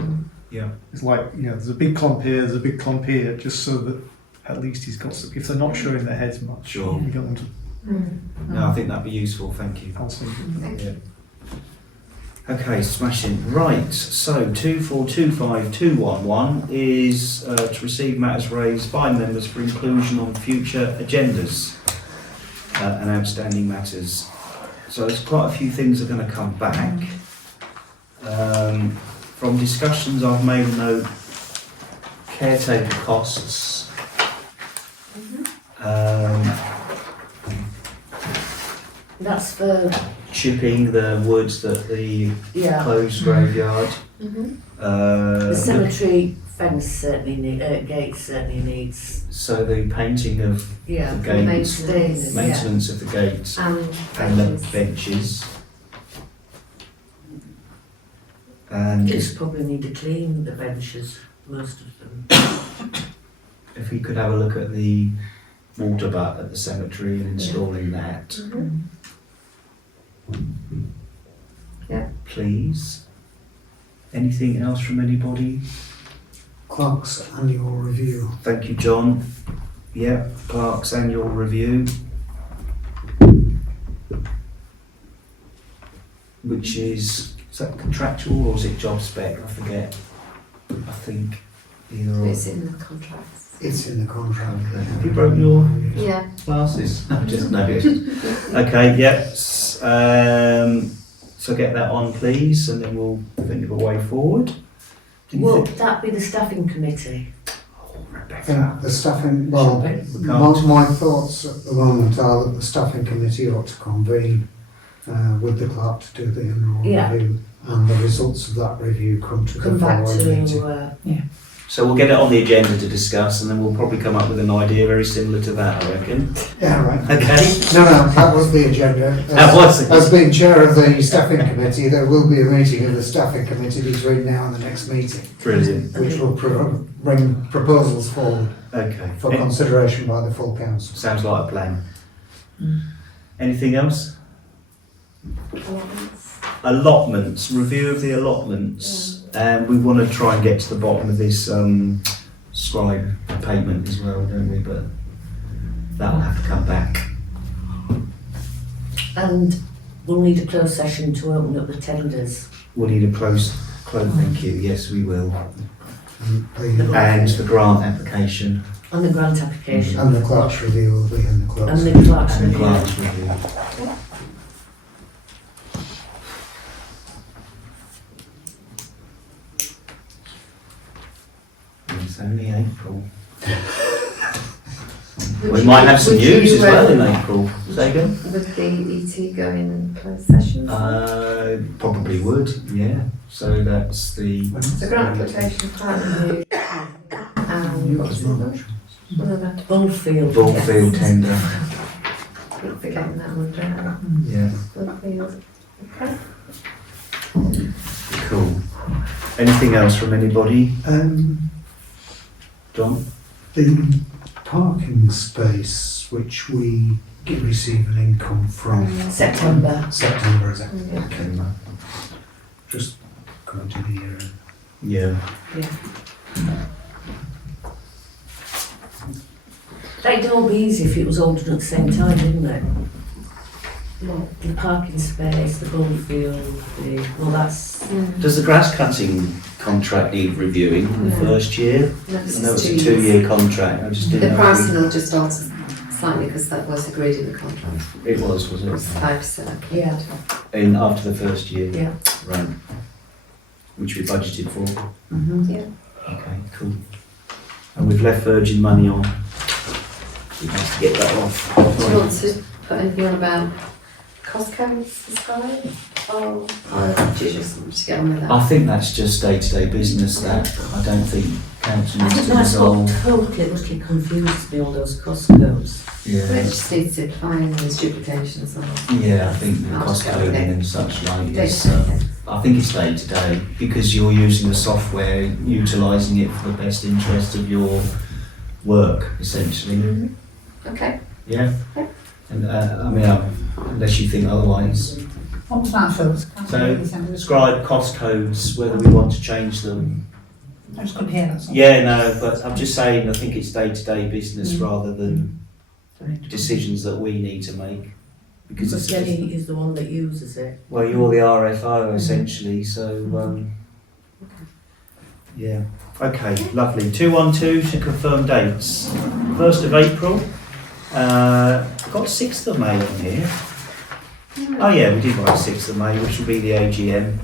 Yeah. It's like, you know, there's a big clump here, there's a big clump here, just so that at least he's got, if they're not showing their heads much, Sure. we don't want to, No, I think that'd be useful. Thank you. I'll send you. Yeah. Okay, smashing. Right, so 2425211 is to receive matters raised by members for inclusion on future agendas and outstanding matters. So there's quite a few things that are going to come back. From discussions I've made a note, caretaker costs. That's for, Chipping the woods that the yeah, closed graveyard. the cemetery fence certainly gate certainly needs, So the painting of yeah. the gates, Maintenance. maintenance of the gates And and the benches. benches. And Just probably need to clean the benches, most of them. if we could have a look at the water butt at the cemetery and installing that, Yeah. please. Anything else from anybody? Clerk's annual review. Thank you, John. Yeah, Clark's annual review. Which is that contractual or is it job spec? I forget. I think either or. It's in the contracts. It's in the contract. Have you broken your Yeah. glasses? No, just noticed. Okay, yeah. So get that on, please, and then we'll think of a way forward. Do you Would think? that be the staffing committee? Oh, Rebecca. The staffing, well, We can't. my thoughts at the moment are that the staffing committee ought to convene with the clerk to do the annual Yeah. review, and the results of that review come to Come the back following meeting. to, So we'll get it on the agenda to discuss, and then we'll probably come up with an idea very similar to that, I reckon. Yeah, right. Okay. No, that was the agenda. That was it. As being chair of the staffing committee, there will be a meeting of the staffing committee between now and the next meeting, Brilliant. which will bring proposals forward Okay. for consideration by the full council. Sounds like a plan. Anything else? Allotments, review of the allotments. And we want to try and get to the bottom of this scribe payment as well, don't we? But that'll have to come back. and we'll need a closed session to open up the tenders. We'll need a close, thank you. Yes, we will. And And the grant application And the grant application. and the clerk's review will be in the clerk's. And the clerk's and the review. grant review. April. We might have some news as well in April. Say again? Would the ET go in closed session? Probably would, yeah. So that's the. The grant application plan review. What's the other? Bullfield. Bullfield tender. Keep forgetting that one, don't I? Yeah. Bullfield. Okay. Cool. Anything else from anybody? John? The parking space which we receive an income from September. September, is it? Yeah. Okay, just going to the Yeah. That'd all be easy if it was all done at the same time, didn't it? The parking space, the ball field, that's... Does the grass cutting contract need reviewing in the No. first year? No, I this know is it's a 2 years. 2-year contract. I just The didn't know. if pricing will just alter slightly because that was agreed in the contract. It was It was it? 5%. Yeah. In after the first year? Yeah. Right. Which we budgeted for. Yeah. Okay, cool. And we've left Virgin money on. We have to get that off. Do you want to put anything on about cost codes this time? Or do you just want to get on with that? I think that's just day-to-day business that I don't think council I needs think to that's what resolve. totally confuses me, all those cost codes. It Yeah. just needs simplifying, there's duplications and all. Yeah, I think the I'll cost just go with coding it. and such like is, Day-to-day. I think it's day to day because you're using the software, utilising it for the best interest of your work, essentially. Okay. Yeah? Yeah. And I mean, unless you think otherwise. What was that, Phil? So, scribe cost codes, whether we want to change them. I just couldn't hear that. Sorry. Yeah, no, but I'm just saying, I think it's day to day business rather than decisions that we need to make. Because Because it's Jenny is the one that uses it. well, you're the RFO essentially, so yeah. Okay, lovely. 212 to confirm dates. 1st of April. I've got 6th of May on here. Oh yeah, we did write 6th of May, which will be the AGM.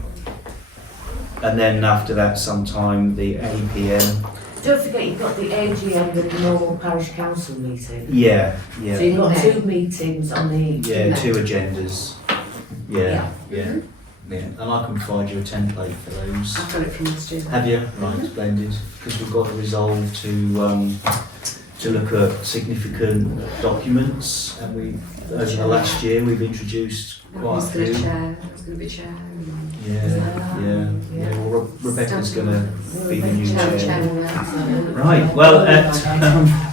And then after that, sometime the APM. Don't forget you've got the AGM and the normal parish council meeting. Yeah, So yeah, you've got Okay. 2 meetings on the... yeah. 2 agendas. Yeah, yeah, Mhm. yeah. And I can provide you a template for those. I've got it from last year. Have you? Right, splendid. Because we've got a resolve to look at significant documents, and we over the last year we've introduced quite a Who's going to few. chair? Who's going to be chair? Yeah. Well, Rebecca's going to be the new Chair, chair. chair. Right. Well, at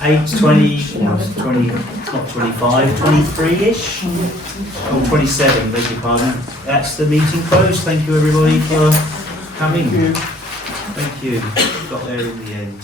8:20, 20, not 25, 23-ish, or 27. Beg your pardon. That's the meeting closed. Thank you everybody for coming. Thank you. Got there in the end.